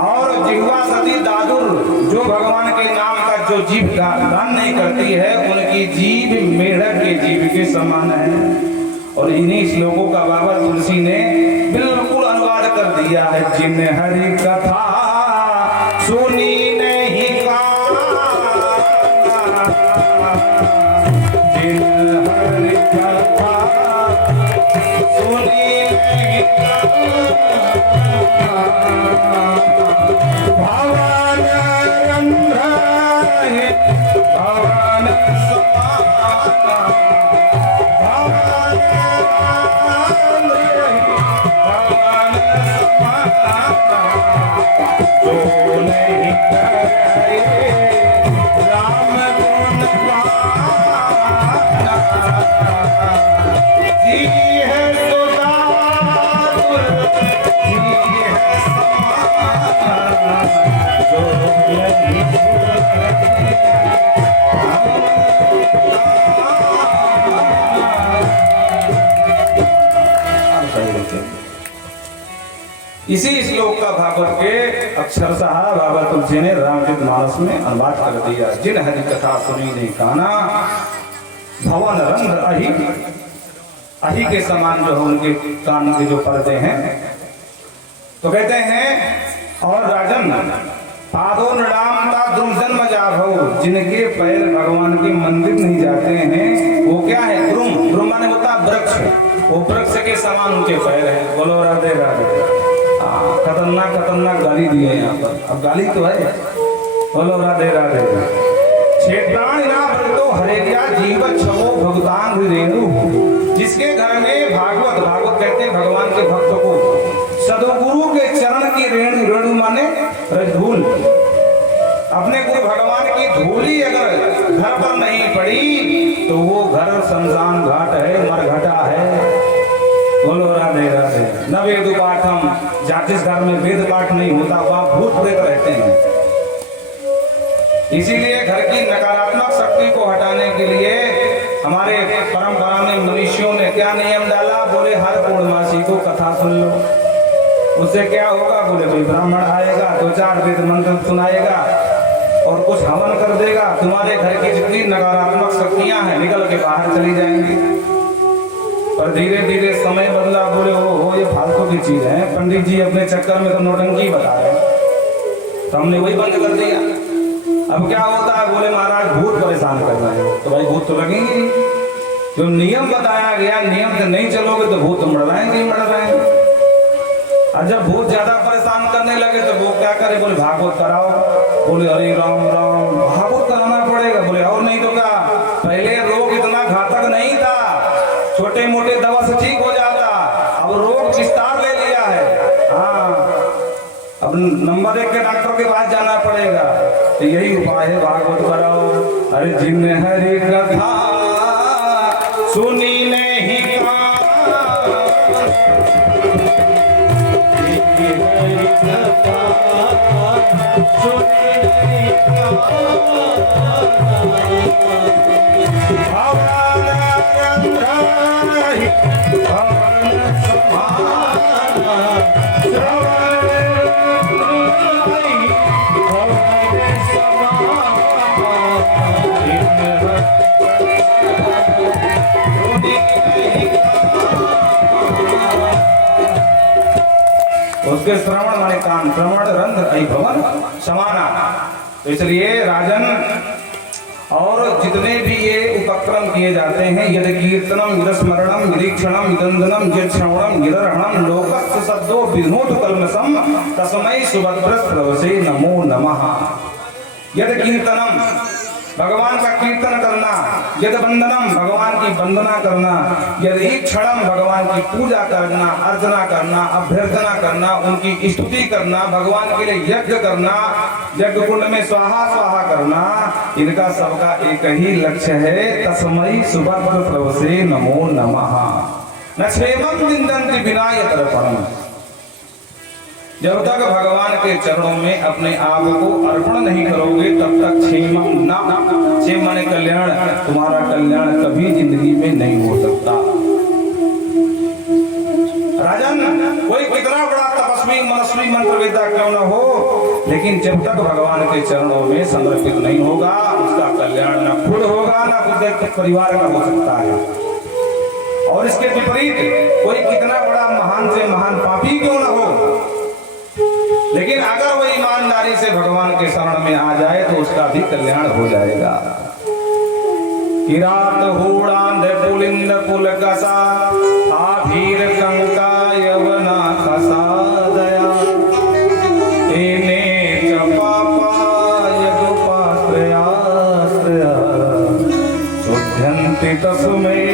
और जिह्वा सती दादुर, जो भगवान के नाम का जो जीभ गान नहीं करती है, उनकी जीभ मेढक के जीभ के समान है। और इन्हीं श्लोकों का बाबा तुलसी ने बिल्कुल अनुवाद कर दिया है। जिन हरि कथा सुनी नहीं जिन हरि कथा सुनी नहीं भगवान रंध्र है भगवान समाना जो नहीं करे राम गुण गाना, जी है सुदापुर, जी है समाना, जो नहीं इसी श्लोक का भागवत के अक्षरशः बाबा तुलसी ने रामचरितमानस में अनुवाद कर दिया। जिन हरि कथा सुनी नहीं काना भवन रंध्र अहि, अहि के समान जो है उनके कान के जो पर्दे हैं। तो कहते हैं और राजन पादो नृणामता द्रुम जन्म जाभव, जिनके पैर भगवान के मंदिर नहीं जाते हैं वो क्या है? द्रुम, द्रुम माने होता है वृक्ष, वो वृक्ष के समान उनके पैर है। बोलो राधे राधे। खतरनाक खतरनाक गाली दिए यहाँ पर, अब गाली तो है। बोलो राधे राधे। क्षेत्राणि ना व्रतो हरेज्ञा जीव क्षमो भगवान रेणु, जिसके घर में भागवत, भागवत कहते हैं भगवान के भक्त को, सदगुरु के चरण की रेणु, रेणु माने धूल, अपने गुरु भगवान की धूली अगर घर पर नहीं पड़ी तो वो घर शमशान घाट है, मरघटा है। बोलो राधे राधे। न वेद पाठम, जिस घर में वेद पाठ नहीं होता वहां भूत प्रेत रहते हैं। इसीलिए घर की नकारात्मक शक्ति को हटाने के लिए हमारे परंपरा में मनुष्यों ने क्या नियम डाला? बोले हर पूर्णमासी को कथा सुन लो, उससे क्या होगा? बोले कोई ब्राह्मण आएगा, 2-4 वेद मंत्र सुनाएगा और कुछ हवन कर देगा, तुम्हारे घर की जितनी नकारात्मक शक्तियां हैं निकल के बाहर चली जाएंगी। पर धीरे धीरे समय बदला। बोले हो ये फालतू की चीज है, पंडित जी अपने चक्कर में तो नौटंकी बता रहे हैं। तो हमने वही बंद कर दिया। अब क्या होता है, बोले महाराज भूत परेशान कर रहे हैं, तो भाई भूत तो लगेंगे। जो नियम बताया गया, नियम से नहीं चलोगे तो भूत मड़राएंगे ही मड़राएंगे। और जब भूत ज्यादा परेशान करने लगे तो वो क्या करे, बोले भागवत कराओ। बोले अरे राम राम, भागवत कराना पड़ेगा। बोले और नहीं तो क्या, पहले रोग इतना घातक नहीं था, छोटे मोटे दवा से ठीक हो जाता, अब रोग विस्तार ले लिया है। हाँ, अब नंबर 1 के डॉक्टर के पास जाना पड़ेगा। तो यही उपाय है, भागवत कराओ। अरे जिन हरि कथा सुनी नहीं उसके श्रवण माने कान, श्रवण रंध्र ऐ भवन समाना। तो इसलिए राजन और जितने भी ये उपक्रम किए जाते हैं, यदि कीर्तनम यदि स्मरणम यदि क्षणम यदंदनम यदि श्रवणम यदर्हणम लोकस्य सद्दो विनोद कल्मषम तस्मै सुभद्रस्रवसे नमो नमः। यदि कीर्तनम भगवान का कीर्तन करना, यदि वंदनम भगवान की वंदना करना, यदि क्षणम भगवान की पूजा करना, अर्चना करना, अभ्यर्थना करना, उनकी स्तुति करना, भगवान के लिए यज्ञ करना, यज्ञ कुंड में स्वाहा स्वाहा करना, इनका सबका एक ही लक्ष्य है, तस्मै सुभद्र प्रभसे नमो नमः। न क्षेमं विन्दन्ति विना यतर्पणम्। जब तक भगवान के चरणों में अपने आप को अर्पण नहीं करोगे तब तक क्षेमम न, क्षेम माने कल्याण, तुम्हारा कल्याण कभी जिंदगी में नहीं हो सकता। राजन, कोई कितना बड़ा तपस्वी मनस्वी मंत्रवेदा क्यों न हो, लेकिन जब तक भगवान के चरणों में समर्पित नहीं होगा, उसका कल्याण न खुद होगा न खुद परिवार का हो सकता है। और इसके विपरीत कोई कितना बड़ा महान से महान पापी क्यों न हो, लेकिन अगर वो ईमानदारी से भगवान के शरण में आ जाए तो उसका भी कल्याण हो जाएगा। किरात हूड़ांध पुलिंद पुलकसा आभीर कंका यवना खसा दया एने चपापा यदुपाश्रयाश्रया शुद्ध्यन्ति तस्मै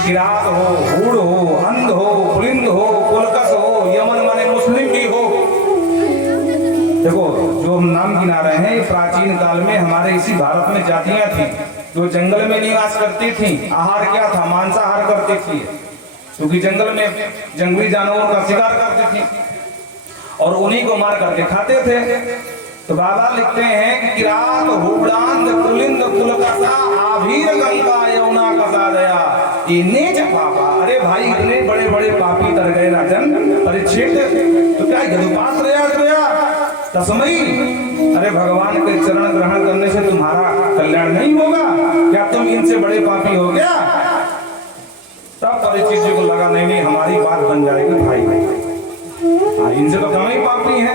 किरात हो, हूड़ हो, अंध हो, पुलिंद हो, पुलकस हो, यमन माने मुस्लिम भी हो। देखो जो हम नाम गिना रहे हैं, प्राचीन काल में हमारे इसी भारत में जातियां थी जो जंगल में निवास करती थी। आहार क्या था, मांसाहार करती थी, क्योंकि जंगल में जंगली जानवरों का शिकार करती थी और उन्हीं को मार करके खाते थे। तो बाबा लिखते हैं कि किरात हूड़ांध पुलिंद पुलकसा आभीर गंगा यमुना कसा दया इन्ने पापा। अरे भाई इतने बड़े बड़े पापी तर गए राजन परीक्षित, तो क्या यदुपाश्रया तस्मै, अरे भगवान के चरण ग्रहण करने से तुम्हारा कल्याण नहीं होगा क्या, तुम इनसे बड़े पापी हो क्या। तब परीक्षित जी को लगा नहीं हमारी बात बन जाएगी भाई, हाँ इनसे तो कम ही पापी है।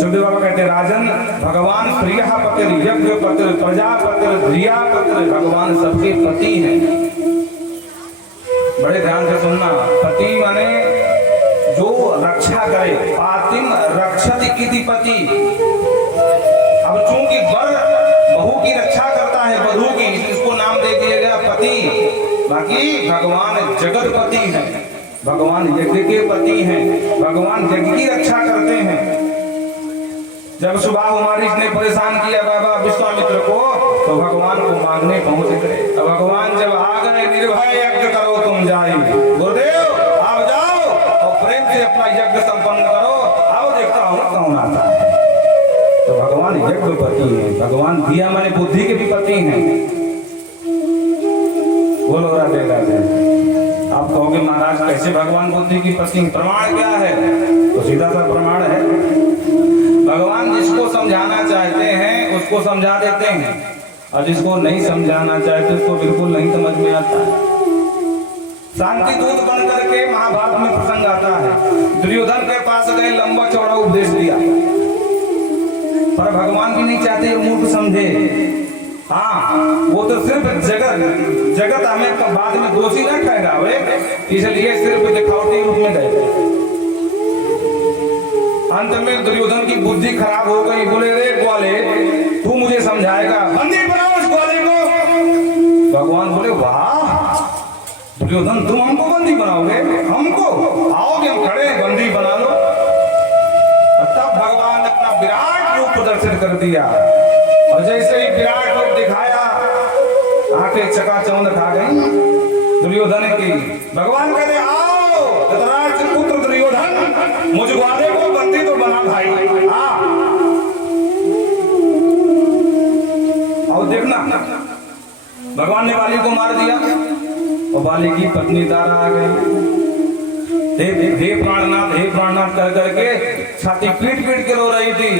सुखदेव बाबा कहते राजन, भगवान प्रिय पतिर यज्ञ पतिर प्रजापतिर ध्रियापतिर, भगवान सबके पति हैं। बड़े ध्यान से सुनना, पति माने जो रक्षा करे, पातिम रक्षति इति पति। अब चूंकि वर बहू की रक्षा करता है, वधू की, इसको नाम दे दिया गया पति। बाकी भगवान जगतपति हैं, भगवान यज्ञ के पति हैं, भगवान यज्ञ की रक्षा करते हैं। जब सुबह उमारिश ने परेशान किया बाबा विश्वामित्र को, तो भगवान को मांगने पहुंच गए। तो भगवान जब आ गए, निर्भय यज्ञ करो तुम जाए, गुरुदेव आप जाओ और प्रेम से अपना यज्ञ संपन्न करो, आओ देखता हूं कौन आता है। तो भगवान यज्ञ पति है, भगवान दिया माने बुद्धि के भी पति हैं। बोलो राधे राधे। आप कहोगे महाराज कैसे भगवान बुद्धि की पति, प्रमाण क्या है, तो सीधा सा प्रमाण है, भगवान जिसको समझाना चाहते हैं उसको समझा देते हैं। और जिसको नहीं समझाना चाहते उसको बिल्कुल नहीं समझ में आता है। शांति दूत बन करके महाभारत में प्रसंग आता है, दुर्योधन के पास गए, लंबा चौड़ा उपदेश दिया, पर भगवान भी नहीं चाहते मूर्ख समझे। हाँ, वो तो सिर्फ जगत हमें बाद में दोषी न ठहरावे, इसलिए सिर्फ दिखावटी रूप में गए। अंत में दुर्योधन की बुद्धि खराब हो गई, बोले रे ग्वाले तू मुझे समझाएगा, बंदी बनाओ इस ग्वाले को। भगवान बोले वाह दुर्योधन तुम हमको बंदी बनाओगे, हमको आओगे, हम खड़े हैं, बंदी बना लो। तब भगवान ने अपना विराट रूप प्रदर्शित कर दिया, और जैसे ही विराट रूप दिखाया आंखें चकाचौंध खा गई दुर्योधन की। भगवान कहते आओ धृतराष्ट्र पुत्र दुर्योधन, मुझ ग्वाले को बंदी तो बना भाई। और देखना भगवान ने बाली को मार दिया, और बाली की पत्नी तारा आ गई, हे प्राणनाथ कर करके छाती पीट पीट के रो रही थी।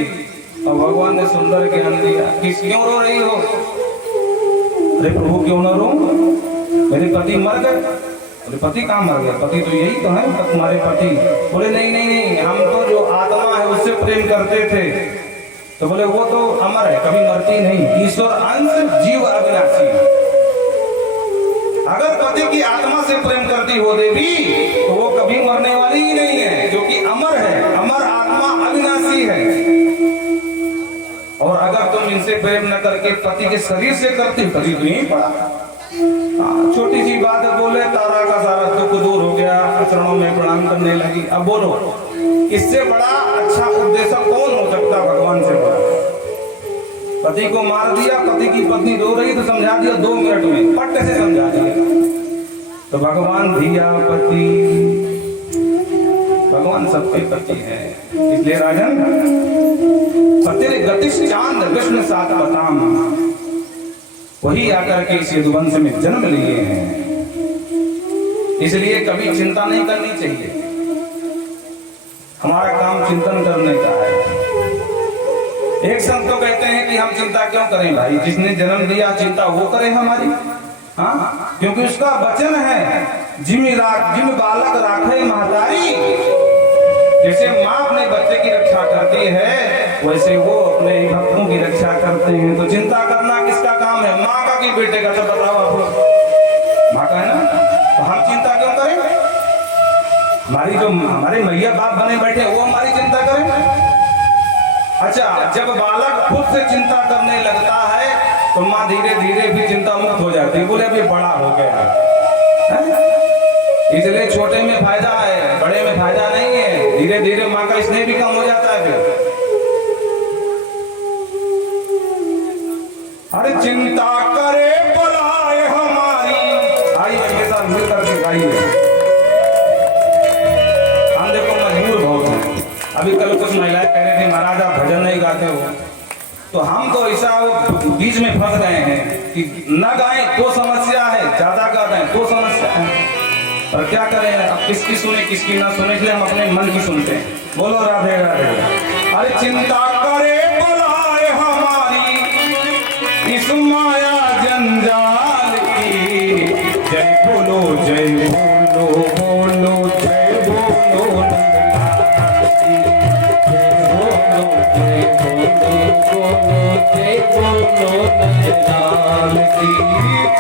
और भगवान ने सुंदर ज्ञान दिया, क्यों रो रही हो? अरे प्रभु क्यों ना रो, मेरे पति मर गए। बोले पति कहाँ मर गया? पति तो यही तो है तुम्हारे पति। बोले नहीं नहीं नहीं, हम तो जो आत्मा है उससे प्रेम करते थे। तो बोले वो तो अमर है, कभी मरती नहीं, ईश्वर अंश जीव अविनाशी। अगर पति की आत्मा से प्रेम करती हो देवी तो वो कभी मरने वाली ही नहीं है, जो कि अमर है, अमर आत्मा अविनाशी है। और अगर तुम इनसे प्रेम न करके पति के शरीर से करती कभी तो नहीं पड़ा। छोटी सी बात बोले, तारा का सारा दुख दूर हो गया, चरणों में प्रणाम करने लगी। अब बोलो इससे बड़ा अच्छा उपदेशक कौन हो सकता भगवान से बड़ा? पति को मार दिया, पति की पत्नी रो रही तो समझा दिया 2 मिनट में, पट्टे से समझा दिया। तो भगवान धिया पति, भगवान सबके पति है। इसलिए राजन पति गतिश चांद कृष्ण साथ बताम, वही आकर के इस यदुवंश में जन्म लिए हैं। इसलिए कभी चिंता नहीं करनी चाहिए, हमारा काम चिंतन करने का है। एक संत तो कहते हैं कि हम चिंता क्यों करें भाई, जिसने जन्म दिया चिंता वो करे हमारी। हाँ, क्योंकि उसका वचन है जिम बालक राखे महतारी। जैसे माँ अपने बच्चे की रक्षा करती है वैसे वो अपने भक्तों की रक्षा करते हैं। तो चिंता करना किसका काम है? माँ का कि बेटे का? तो बताओ आप लोग, माँ का है ना। तो हम चिंता क्यों करें? हमारी जो हमारे मैया बाप बने बैठे वो हमारी चिंता करें। अच्छा, जब बालक खुद से चिंता करने लगता है तो माँ धीरे धीरे भी चिंता मुक्त हो जाती है। बोले अभी बड़ा हो गया है, इसलिए छोटे में फायदा है, बड़े में फायदा नहीं है। धीरे धीरे माँ का स्नेह भी कम हो जाता है फिर। अरे चिंता करे पलाए हमारी, आइए मेरे साथ मिल करके गाइए। हम देखो मजबूर बहुत हैं। अभी कल कुछ महिलाएं कह रही थी महाराज आप भजन नहीं गाते हो, तो हम तो ऐसा बीच में फंस गए हैं कि न गाएं तो समस्या है, ज्यादा गा दें तो समस्या है। और क्या करें, अब किसकी सुने किसकी ना सुने, इसलिए हम अपने मन की सुनते हैं। बोलो राधे राधे। अरे चिंता करे बुलाए हमारी इस माया जंजाल की, जय बोलो जय बोलो बोलो जय बोलो,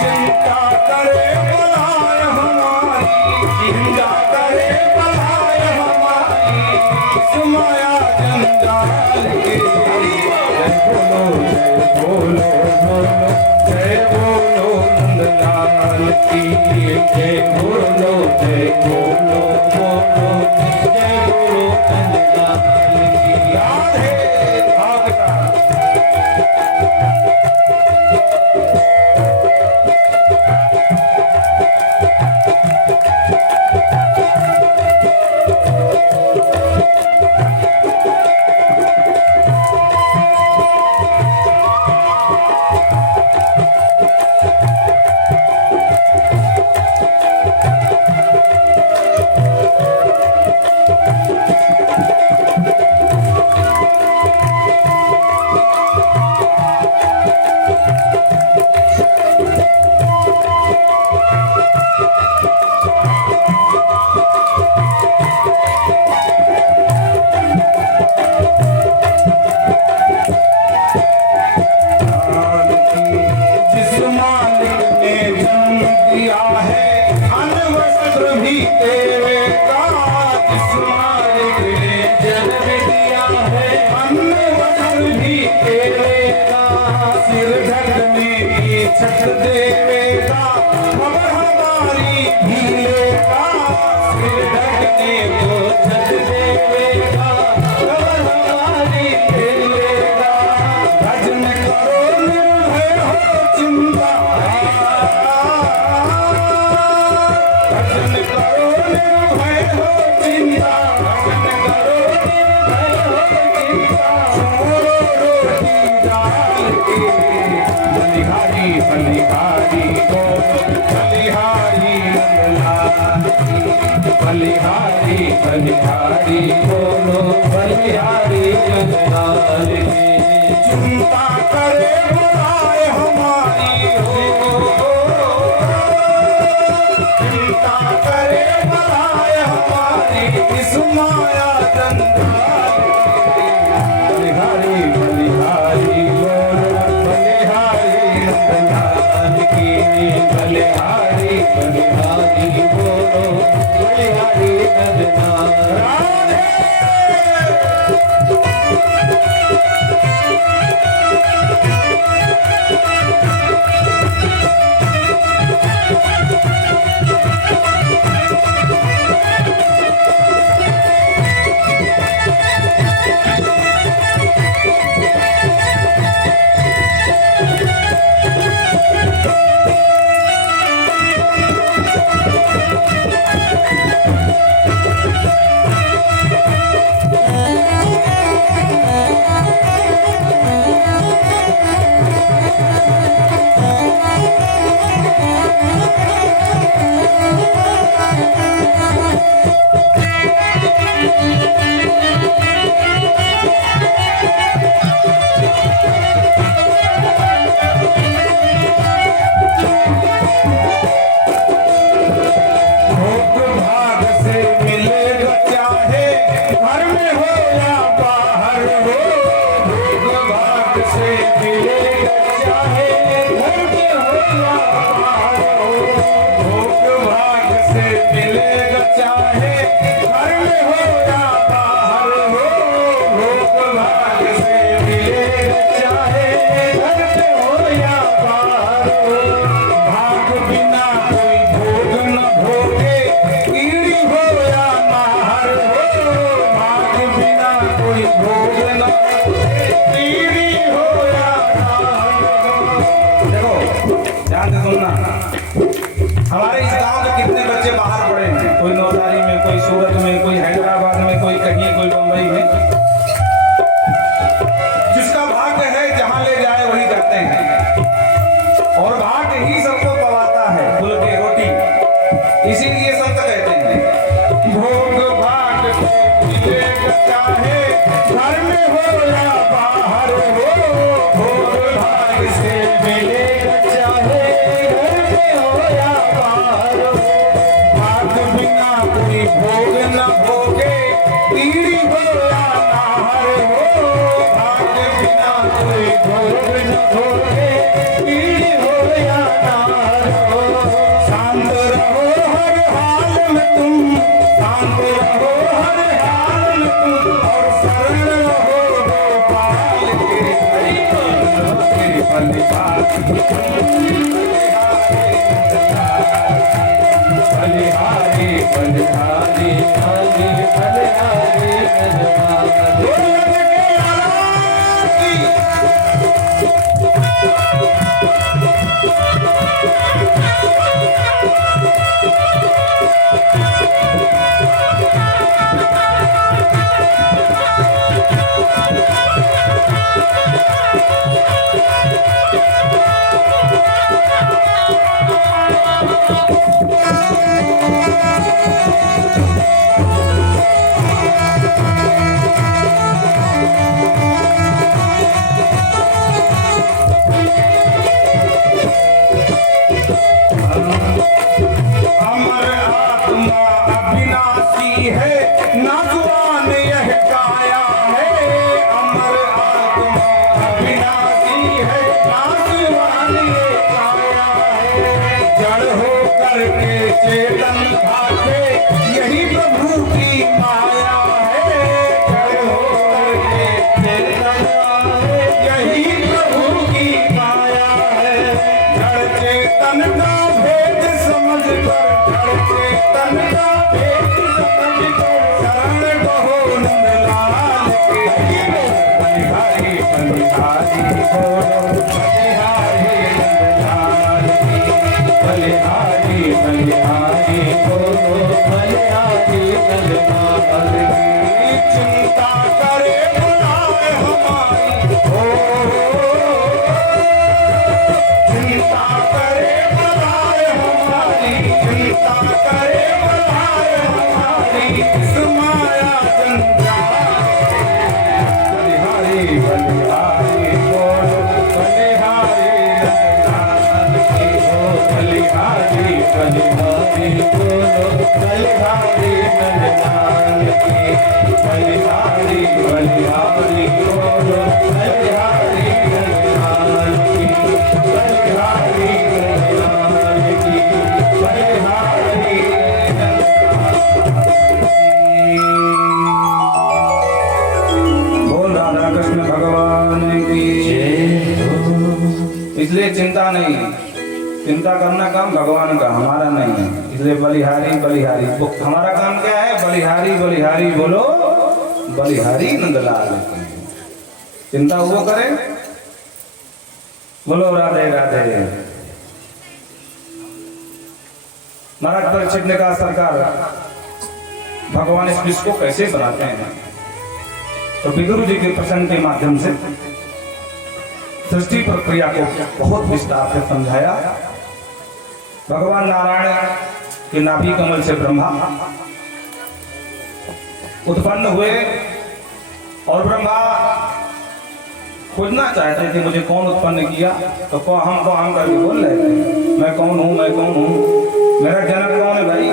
चिंता करे बुलाए हमारी, चिंता करे बुलाए हमारी सुमाया जंजाल की, जय बोलो बोलो जय बोलो नंदलाल की, जय बोलो बोलो जय बोलो नंदलाल की। राधे किया है अनवस्त्र भी तेरे का, किस्मारे ने जन्म दिया है अनवस्त्र भी तेरे का, सिर ढकने की छत देवेगा खबर हमारी भीले का, सिर ढकने को छत देवेगा खबर हमारी भीले का, भजन करो निर्भय हो चिंता, भजन करो निर्भय हो चिंता, भजन करो निर्भय हो चिंता, छोड़ो रोटी डाल के बलिहारी बलिहारी को, बलिहारी नंदलाल की, बलिहारी बलिहारी बोलो बलिहारी नंदलाल की, चिंता करे बुराई हमारी हो, चिंता करे बुराई हमारी इस माया जंजाल की, बलिहारी बलिहारी बोलो बलिहारी नंदलाल की, बलिहारी बलिहारी बोलो बलिहारी नंदलाल। हमारे इस गांव के कितने बच्चे बाहर पढ़े हैं, कोई नौसारी में, कोई सूरत में, कोई हैदराबाद में, कोई कहीं, कोई बम्बई में। जिसका भाग्य है जहां ले जाए वही करते हैं, और भाग्य ही सबको पवाता है फूल की रोटी। इसीलिए संत कहते हैं भोग भाग्य चाहे घर में हो या बाहर हो, भोग भाग्य से मिले चाहे भोग न भोगे पीड़ी हो या नाहर हो, भाग्य बिना कोई भोग न भोगे पीड़ी हो या नाहर हो, शांत रहो हर हाल में तुम, शांत रहो हर हाल में तुम, और शरण रहो गोपाल के बलिहारी बलिहारी बलिहारी बलिहारी पासवान ये काया है, जड़ हो करके चेतन भागे, यही प्रभु की माया है। जड़ हो करके चेतन भागे, यही प्रभु की माया है। जड़ चेतन का भेद समझ कर, जड़ चेतन का भेद समझ कर, शरण कहो नंदलाल के। बलिहारी बलिहारी बोलो, बलिहारी नंदलाल की। बलिहारी बलिहारी बोलो, बलिहारी नंदलाल की। चिंता करे बुलाए हमारी हो, चिंता करे बुलाए हमारी, चिंता करे बुलाए हमारी, इस माया जंजाल। बलिहारी बलिहारी बोलो, बलिहारी नंदलाल की हो। बलिहारी बलिहारी बोलो, बलिहारी नंदलाल की। बलिहारी बलिहारी बोलो, बलिहारी नंदलाल की। बलिहारी नंदलाल की। बलिहारी बोल राधा कृष्ण भगवान की जय। इसलिए चिंता नहीं, चिंता करना काम भगवान का, हमारा नहीं है। इसलिए बलिहारी बलिहारी, हमारा काम क्या है? बलिहारी बलिहारी बोलो, बलिहारी नंदलाल की। चिंता वो करे, बोलो राधे राधे। महाराज परीक्षित ने कहा, सरकार भगवान इस विश्व को कैसे बनाते हैं? तो विदुर जी के प्रसंग के माध्यम से सृष्टि प्रक्रिया को बहुत विस्तार से समझाया। भगवान नारायण के नाभि कमल से ब्रह्मा उत्पन्न हुए और ब्रह्मा खोजना चाहते थे मुझे कौन उत्पन्न किया। तो हम करके बोल रहे थे, मैं कौन हूं, मैं कौन हूं, मेरा जनक कौन है भाई?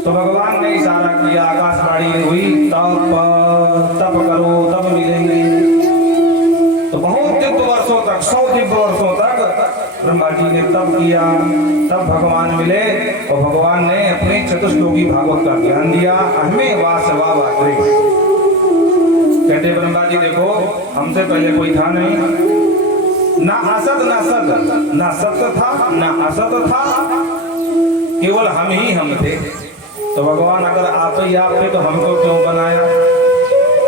तो भगवान ने इशारा किया, आकाशवाणी हुई, तप करो तब मिलेंगे। तो बहुत दिव्य वर्षों तक, 100 दिव्य वर्षों तक ब्रह्मा जी ने तप किया, तब भगवान मिले और भगवान ने अपने चतुश्लोकी भागवत का ज्ञान दिया। हमें वासवा वात्रे कहते ब्रह्मा जी, देखो हमसे पहले कोई था नहीं, ना असत ना सत, ना सत्य था ना असत था, केवल हम थे। तो भगवान अगर आप ही आप थे तो हमको क्यों बनाया?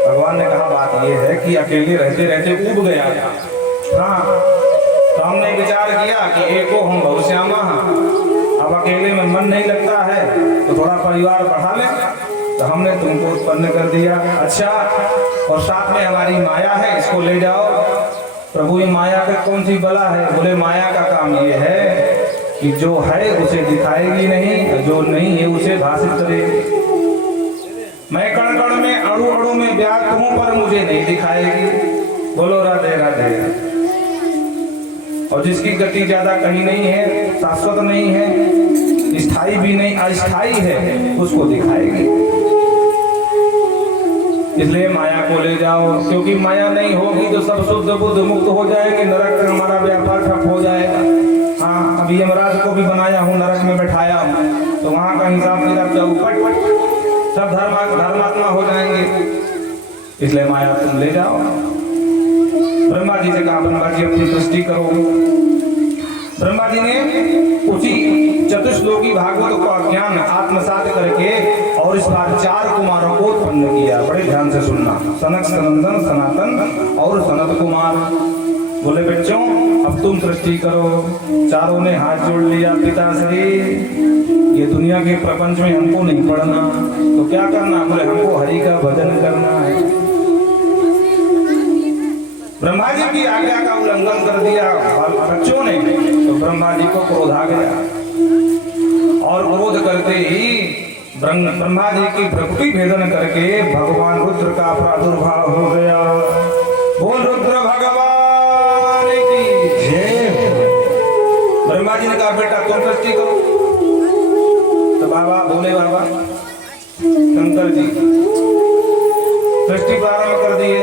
भगवान ने कहा बात यह है कि अकेले रहते रहते उब गया था। हाँ, तो हमने विचार किया कि एको हम बहुश्यामा, अब अकेले में मन नहीं लगता है तो थोड़ा परिवार बढ़ा ले, तो हमने तुमको उत्पन्न कर दिया। अच्छा, और साथ में हमारी माया है, इसको ले जाओ। प्रभु ये माया का कौन सी बला है? बोले माया का काम ये है कि जो है उसे दिखाएगी नहीं, जो नहीं है उसे भाषित करेगी। मैं कण कण में, अणु अणु में व्याप्त हूं, पर मुझे नहीं दिखाएगी। बोलो राधे राधे। और जिसकी गति ज्यादा कहीं नहीं है, शाश्वत नहीं है, स्थायी भी नहीं, अस्थायी है, उसको दिखाएगी। इसलिए माया को ले जाओ, क्योंकि माया नहीं होगी तो सब शुद्ध बुद्ध मुक्त हो जाएंगे, नरक में हमारा व्यापार ठप हो जाएगा। हाँ, अभी यमराज को भी बनाया हूँ, नरक में बैठाया हूँ, तो वहां का हिसाब किताब चौपट, सब धर्मात्मा हो जाएंगे। इसलिए माया तुम ले जाओ। ब्रह्मा जी से कहा, ब्रह्मा जी अपनी दृष्टि करो। ब्रह्मा जी ने उसी चतुश्लोकी भागवत का ज्ञान आत्मसात करके और इस बार 4 कुमारों को उत्पन्न किया। बड़े ध्यान से सुनना, सनक, सनंदन, सनातन और सनत कुमार। बोले बच्चों अब तुम सृष्टि करो। चारों ने हाथ जोड़ लिया, पिताश्री ये दुनिया के प्रपंच में हमको नहीं पढ़ना, तो क्या करना? बोले हमको हरि का भजन करना है। ब्रह्मा जी की आज्ञा का उल्लंघन कर दिया बच्चों ने, तो ब्रह्मा जी को क्रोध आ गया और क्रोध करते ही ब्रह्मा जी की भक्ति भेदन करके भगवान रुद्र का प्रादुर्भाव हो गया। बोल रुद्र भगवान की जय। ब्रह्मा जी ने कहा, बेटा तुम सृष्टि करो। तो बाबा बोले, बाबा शंकर जी सृष्टि प्रारंभ कर दिए।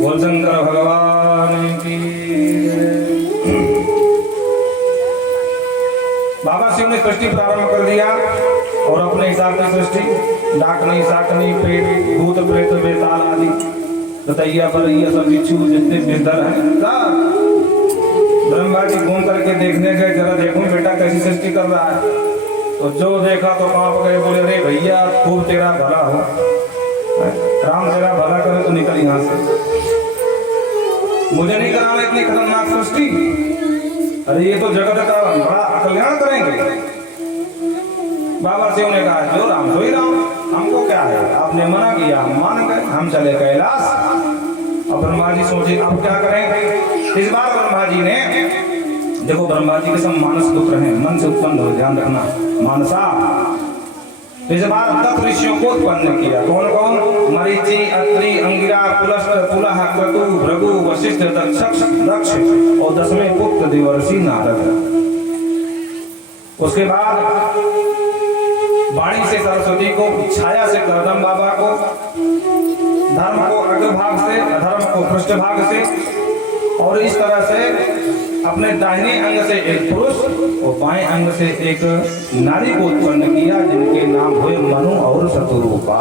बोल शंकर भगवान की। बाबा शिव ने सृष्टि प्रारंभ कर दिया और अपने हिसाब से सृष्टि डाकनी साकनी पेट भूत प्रेत बेताल आदि दतैया बरैया सब बिच्छू जितने बेदर हैं सब ब्रह्मा जी घूम करके देखने गए, जरा देखो बेटा कैसी सृष्टि कर रहा है। तो जो देखा तो कांप गए, बोले अरे भैया खूब तेरा भला हो, राम तेरा भला करे तो निकल यहाँ से, मुझे नहीं कराना इतनी खतरनाक सृष्टि। अरे ये तो जगत का बड़ा कल्याण करेंगे। बाबा शिव ने कहा जो राम सो ही राम, हमको क्या है, आपने मना किया हम मान गए, हम चले कैलाश। अब ब्रह्मा जी सोचे अब क्या करें। इस बार ब्रह्मा जी ने, देखो ब्रह्मा जी के सब मानस पुत्र हैं, मन से उत्पन्न हो, ध्यान रखना मानसा। इस बार 10 ऋषियों को उत्पन्न किया। कौन कौन? मरीचि, अत्रि, अंगिरा, पुलस्त, पुलह, क्रतु, भृगु, वशिष्ठ, दक्ष और 10वें पुत्र देवर्षि नारद। उसके बाद वाणी से सरस्वती को, छाया से करदम बाबा को, धर्म को अग्रभाग से, अधर्म को पृष्ठभाग से, और इस तरह से अपने दाहिने अंग से एक पुरुष और बाएं अंग से एक नारी को उत्पन्न किया, जिनके नाम हुए मनु और शतरूपा।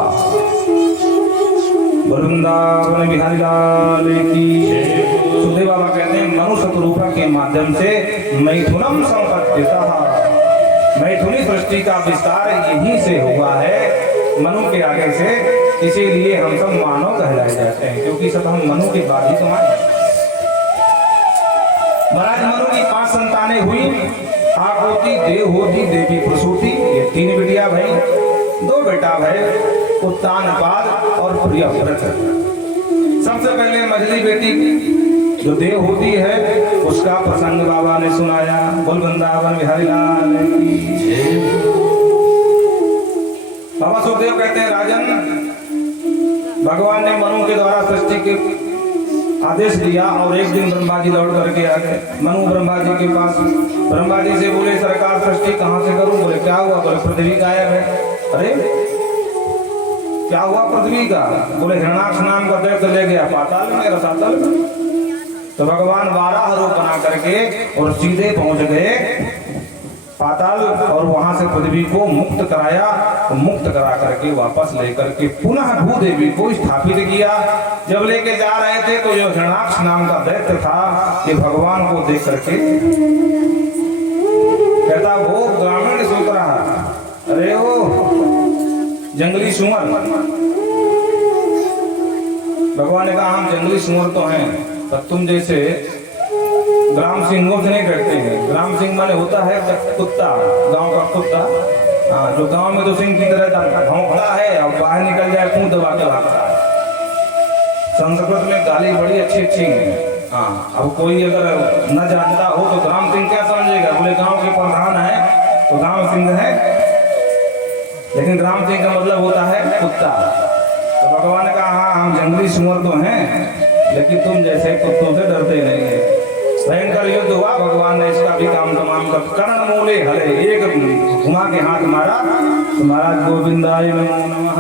वृंदावन बिहारी लाल की। सुखदेव बाबा कहते हैं मनु शतरूपा के माध्यम से मैथुनम संपत्तितः, मैथुनी सृष्टि का विस्तार यहीं से हुआ है, मनु के आगे से। इसीलिए हम सब मानव कहलाए जाते हैं, क्योंकि सब हम मनु के बाद ही तो आए। महाराज मनु की 5 संतानें हुई, आकृति, देवहूति, देवी प्रसूति, ये 3 बिटिया भाई, 2 बेटा भाई, उत्तानपाद और प्रियव्रत। सबसे पहले मझली बेटी जो देवहूति है उसका प्रसंग बाबा ने सुनाया। बोल वृंदावन बिहारी लाल की। बाबा सुखदेव कहते हैं राजन, भगवान ने मनु के द्वारा सृष्टि के आदेश दिया और एक दिन ब्रह्मा जी लौट करके आ गए। मनु ब्रह्मा जी के पास, ब्रह्मा जी से बोले सरकार सृष्टि कहाँ से करूं? बोले क्या हुआ? बोले पृथ्वी गायब है। अरे क्या हुआ पृथ्वी का? बोले हिरणाक्ष नाम का दैत्य ले गया पाताल में, रसातल में। तो भगवान 12 रूप बना करके और सीधे पहुंच गए पाताल और वहां से पृथ्वी को मुक्त कराया। तो मुक्त करा करके वापस लेकर के पुनः भूदेवी को स्थापित किया। जब लेके जा रहे थे तो जो हिरणाक्ष नाम का दैत्य था, ये भगवान को देख करके कहता वो ग्रामीण सोच रहा, अरे वो जंगली सुअर। भगवान ने कहा हम जंगली सुअर तो हैं, पर तुम जैसे ग्राम सिंहों से नहीं डरते हैं। ग्राम सिंह माने होता है कुत्ता, गांव का कुत्ता, जो गांव में तो सिंह की तरह भौंकता है और बाहर निकल जाए मुंह दबा के भागता है। संस्कृत में गाली बड़ी अच्छी अच्छी है। अब कोई अगर न जानता हो तो ग्राम सिंह क्या समझेगा? बोले गांव के प्रधान है तो गांव सिंह है, लेकिन ग्राम सिंह का मतलब होता है कुत्ता। तो भगवान ने कहा हाँ हम जंगली सुअर तो हैं, लेकिन तुम जैसे कुत्तों से डरते नहीं है। भयंकर युद्ध हुआ, भगवान ने इसका भी काम तमाम कर कर्ण मूले हले, एक घुमा के हाथ मारा तो महाराज गोविंदाय नमो नमः,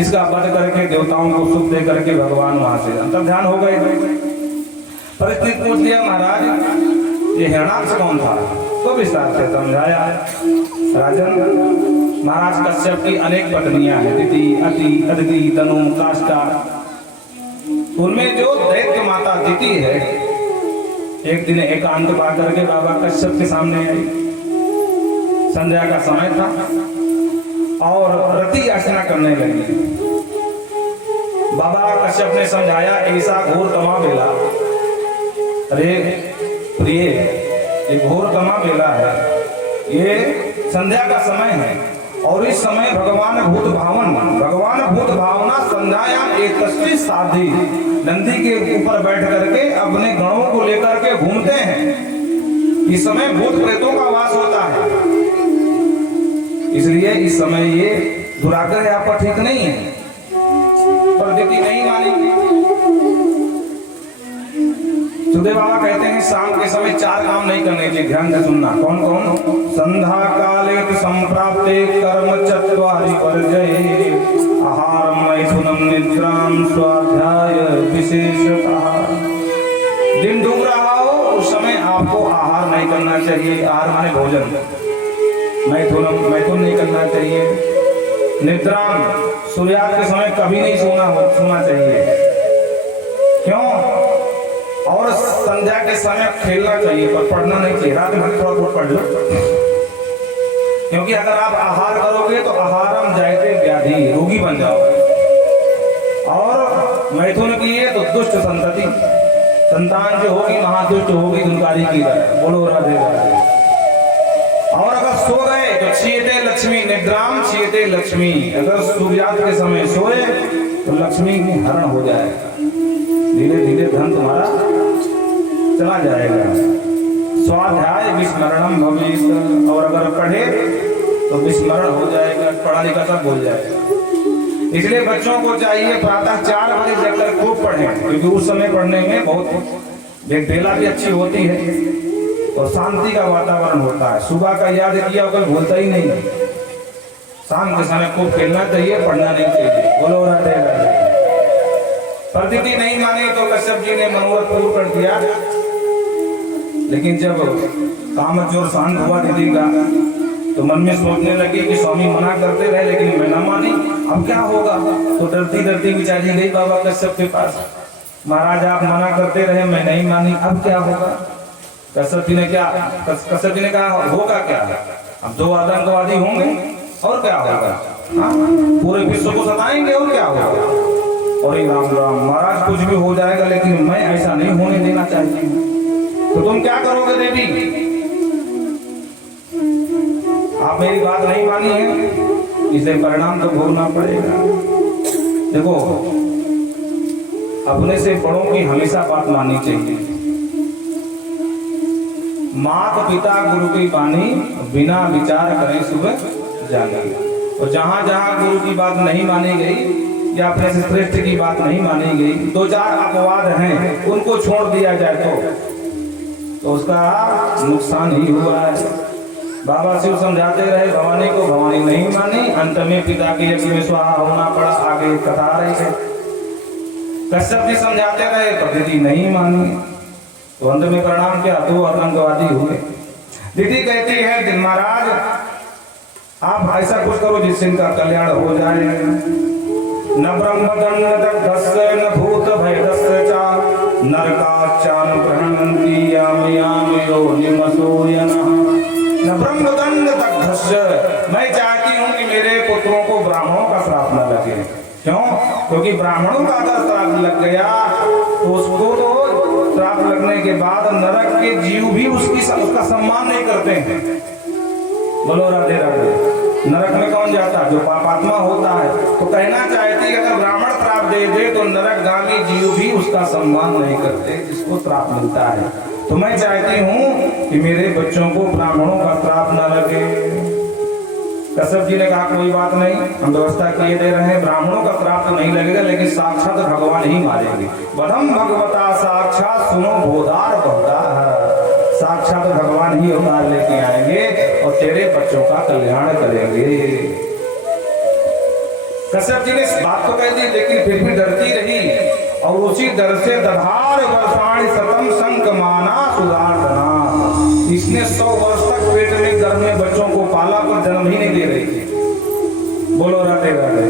इसका वध करके देवताओं को सुख दे करके भगवान वहां से अंतर ध्यान हो गए। परिस्थिति पूछ लिया महाराज ये हिरणाक्ष कौन था? तो विस्तार से समझाया। राजन महाराज कश्यप की अनेक पत्नियां हैं, दिति, अति, अदिति, तनु, काष्ठा। उनमें जो दैत्य माता दिति है, एक दिन एकांत पा करके बाबा कश्यप के सामने आई। संध्या का समय था और रति अर्चना करने लगी। बाबा कश्यप ने समझाया ऐसा घोर तमा बेला, अरे प्रिय ये घोर तमा बेला है, ये संध्या का समय है और इस समय भगवान भूत भावना संध्यायाम एक तस्वीर साधी नंदी के ऊपर बैठ करके अपने गणों को लेकर के घूमते हैं। इस समय भूत प्रेतों का वास होता है, इसलिए इस समय ये दुराग्रह आपका ठीक नहीं है। पर दिति नहीं मानी। सुखदेव बाबा कहते हैं शाम के समय 4 काम नहीं करने चाहिए, ध्यान से सुनना। कौन कौन? संध्या काले संप्राप्ते कर्म चत्वारि वर्जये, आहारम मैथुनम निद्राम स्वाध्याय विशेषता। दिन डूब रहा हो उस समय आपको आहार नहीं करना चाहिए। आहार माने भोजन, मैथुन नहीं करना चाहिए। निद्रा, सूर्यास्त के समय कभी नहीं सोना चाहिए। क्यों? और संध्या के समय खेलना चाहिए पर पढ़ना नहीं चाहिए। रात में थोड़ा बहुत पढ़ लो, क्योंकि अगर आप आहार करोगे तो आहारम जायते व्याधि, रोगी बन जाओगे। और मैथुन की है तो दुष्ट संतति, संतान जो होगी महादुष्ट होगी, दुनकारी की तरह। बोलो राधे राधे। और अगर सो गए तो क्षीयते लक्ष्मी, निद्राम क्षीयते लक्ष्मी। अगर सूर्यास्त के समय सोए तो लक्ष्मी की हरण हो जाएगा, धीरे धीरे धन तुम्हारा चला जाएगा। स्वाध्याय विस्मरणम भविष्य, और अगर पढ़े तो विस्मरण हो जाएगा, पढ़ा लिखा सब भूल जाएगा। इसलिए बच्चों को चाहिए प्रातः 4 बजे जाकर खूब पढ़ें, क्योंकि उस समय पढ़ने में बहुत बेला भी अच्छी होती है और शांति का वातावरण होता है। सुबह का याद किया कोई भूलता ही नहीं। शाम के समय खूब खेलना चाहिए, पढ़ना नहीं चाहिए। बोलो राधे राधे। प्रकृति नहीं मानी तो कश्यप जी ने मनोरथ पूर्ण कर दिया, लेकिन जब कामचोर शांत हुआ दीदी का तो मन में सोचने लगी कि स्वामी मना करते रहे लेकिन मैं ना मानी, अब क्या होगा। तो डरती डरती बेचारी गई बाबा कश्यप के पास। महाराज आप मना करते रहे, मैं नहीं मानी, अब क्या होगा। कश्यप जी ने कहा होगा क्या, अब 2 आतंकवादी होंगे और क्या होगा, पूरे विश्व को सताएंगे और क्या होगा। और राम राम महाराज कुछ भी हो जाएगा लेकिन मैं ऐसा नहीं होने देना चाहती हूँ। तो तुम क्या करोगे देवी, आप मेरी बात नहीं मानी है, इसे परिणाम तो भोगना पड़ेगा। देखो अपने से बड़ों की हमेशा बात माननी चाहिए। माता पिता गुरु की वाणी बिना विचार करे सुबह जागे। और जहां जहां गुरु की बात नहीं मानी गई या अपने से श्रेष्ठ की बात नहीं मानी गई, 2-4 अपवाद हैं, उनको छोड़ दिया जाए तो उसका नुकसान ही हुआ है। बाबा शिव समझाते रहे भवानी को, भवानी नहीं मानी, अंत में पिता के यज्ञ में स्वाहा होना पड़ा। आगे कथा रही है। कश्यप जी समझाते रहे, प्रकृति नहीं मानी, तो अंत में परिणाम क्या, 2 आतंकवादी हुए। दीदी कहती है महाराज आप ऐसा कुछ करो जिससे इनका कल्याण हो जाए। न ब्रह्मदंड दग्धस्य न भूत भयदस्य चा नरकाच्चानुग्रहणन्ति यामि यामि योनिमसोयनः। न ब्रह्मदंड दग्धस्य, मैं चाहती हूँ कि मेरे पुत्रों को ब्राह्मणों का श्राप न लगे। क्यों? क्योंकि ब्राह्मणों का अगर श्राप लग गया तो उसको तो श्राप लगने के बाद नरक के जीव भी उसका सम्मान नहीं करते हैं। बोलो राधे राधे। नरक में कौन जाता है, जो पापात्मा होता है। तो कहना चाहती है अगर ब्राह्मण श्राप दे दे तो नरकगामी जीव भी उसका सम्मान नहीं करते जिसको श्राप मिलता है। तो मैं चाहती हूँ कि मेरे बच्चों को ब्राह्मणों का श्राप न लगे। कश्यप जी ने कहा कोई बात नहीं, हम व्यवस्था किए दे रहे हैं, ब्राह्मणों का श्राप तो नहीं लगेगा लेकिन साक्षात भगवान ही मारेंगे। वधम भगवता साक्षात सुनो भोदार बहुधा, साक्षात भगवान ही अवतार लेके आएंगे और तेरे बच्चों का कल्याण करेंगे। कश्यप जी ने इस बात तो कह दी लेकिन फिर भी डरती रही और उसी डर से दधार वर्षाणि शतम शंक माना सुधारधना। इसने 100 वर्ष तक पेट में गर्भ में बच्चों को पाला पर जन्म ही नहीं दे रही थी। बोलो राधे राधे।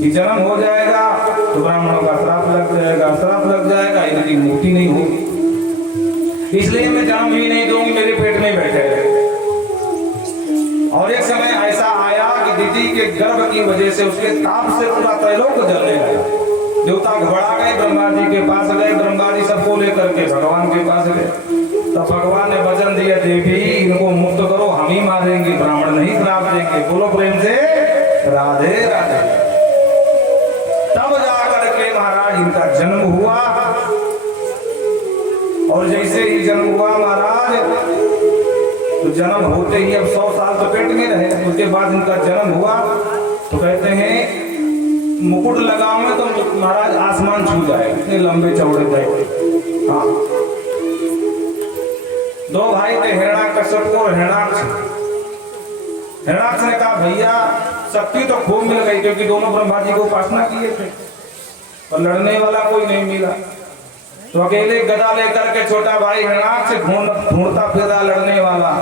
कि जन्म हो जाएगा तो ब्राह्मणों का श्राप लग जाएगा, श्राप लग जाएगा इनकी मुक्ति नहीं होगी, इसलिए मैं जन्म ही नहीं दूंगी, मेरे पेट में बैठे रहे। और एक समय ऐसा आया कि दीदी के गर्भ की वजह से उसके ताप से पूरा त्रैलोक जलने लगा। देवता घबरा गए, ब्रह्मा जी के पास गए, ब्रह्मा जी सबको लेकर के भगवान के पास गए। तब भगवान ने वचन दिया देवी इनको मुक्त करो, हम ही मारेंगे, ब्राह्मण नहीं श्राप देंगे। बोलो प्रेम से राधे राधे। तब जाकर के महाराज इनका जन्म हुआ और जैसे ही जन्म हुआ महाराज तो जन्म होते ही अब 100 साल तो पेट में रहे। उसके बाद इनका जन्म हुआ तो कहते हैं मुकुट लगाओ में तो महाराज आसमान छू जाए, इतने लंबे चौड़े थे। हाँ 2 भाई थे, हिरण्याकश्यप और हिरण्याक्ष। हिरण्याक्ष ने कहा भैया शक्ति तो खूब मिल गई क्योंकि दोनों ब्रह्मा जी को उपासना किए थे। पर लड़ने वाला कोई नहीं मिला। तो अकेले गदा लेकर के छोटा भाई हरनाक से ढूंढता फिरा लड़ने वाला।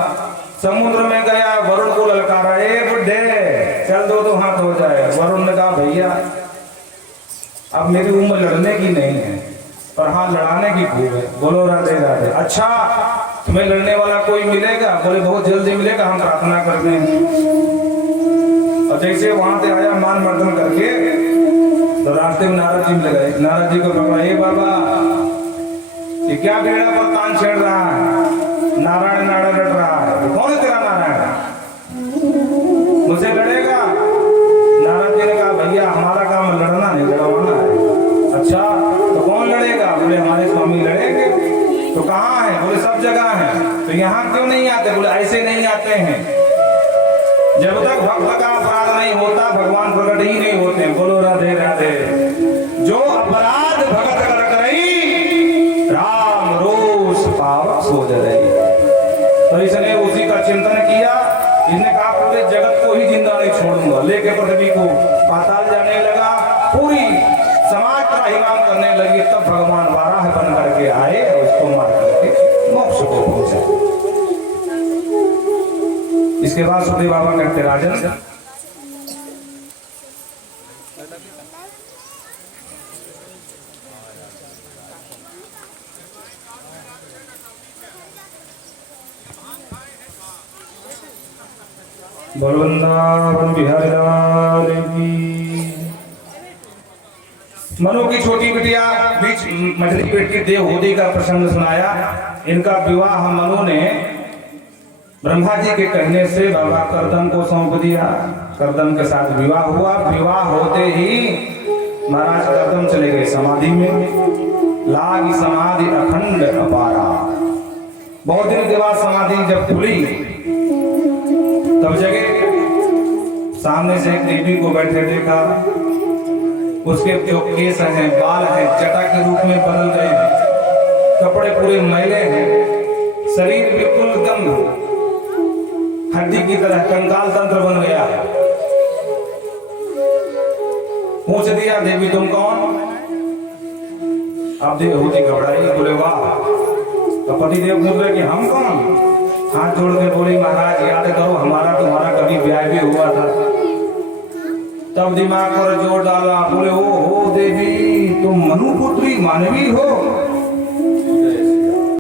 समुद्र में गया, वरुण को ललकारा, ए बुढ़े चल दो हाथ हो जाए। वरुण ने कहा भैया अब मेरी उम्र लड़ने की नहीं है, पर हाँ लड़ाने की खूब है। बोलो राधे राधे। अच्छा तुम्हें लड़ने वाला कोई मिलेगा? बोले बहुत जल्दी मिलेगा, हम प्रार्थना करते हैं। और जैसे वहां से आया मान मर्दन करके, तो रास्ते में नारद जी मिल गए। नारद जी को पकड़ा, हे बाबा ये क्या बेड़ा पर कान छेड़ रहा है? नारायण नारायण लड़ रहा है। कौन है तेरा नारायण? मुझसे लड़ेगा? नारद जी ने कहा भैया हमारा काम लड़ना नहीं लड़वाना है। अच्छा तो कौन लड़ेगा? बोले हमारे स्वामी लड़ेंगे। तो कहाँ है? बोले सब जगह है। तो यहाँ क्यों नहीं आते? बोले ऐसे नहीं आते हैं, जब तक भक्त का अपराध नहीं होता भगवान प्रकट ही नहीं होते। बोलो राधे राधे। जो अपराध भगत कर करई, राम रोष पावक सो जरई। तो इसने उसी का चिंतन किया। इसने कहा पूरे जगत को ही जिंदा नहीं छोड़ूंगा। लेके पृथ्वी को पाताल जाने लगा, पूरी समाज का हिमाम करने लगी। तब भगवान वाराह बन करके आए और उसको मार करके मोक्ष को पहुंचे। इसके बाद सुखदेव बाबा कहते राजन वृंदावन बिहारी लाल की। मनु की छोटी बिटिया बीच मझली बेटी देवहूति का प्रसंग सुनाया। इनका विवाह मनु ने ब्रह्मा जी के कहने से बाबा करदम को सौंप दिया। करदम के साथ विवाह हुआ। विवाह होते ही महाराज करदम चले गए समाधि में। लाग समाधि अखंड अपारा। बहुत दिन के बाद समाधि जब खुली तब जगह सामने से एक देवी को बैठे देखा। उसके जो केस हैं, बाल हैं, जटा के रूप में बदल गए हैं, कपड़े पूरे मैले हैं, शरीर बिल्कुल एकदम हड्डी की तरह कंकाल तंत्र बन गया। पूछ दिया देवी तुम कौन? अब देवहूति घबराई, बोले वाह। तो पति देव पूछ रहे कि हम कौन? हाथ जोड़ के बोली महाराज याद करो हमारा तुम्हारा कभी ब्याह भी हुआ था। तब दिमाग पर जोर डाला, बोले ओ हो देवी तुम मनुपुत्री मानवी हो?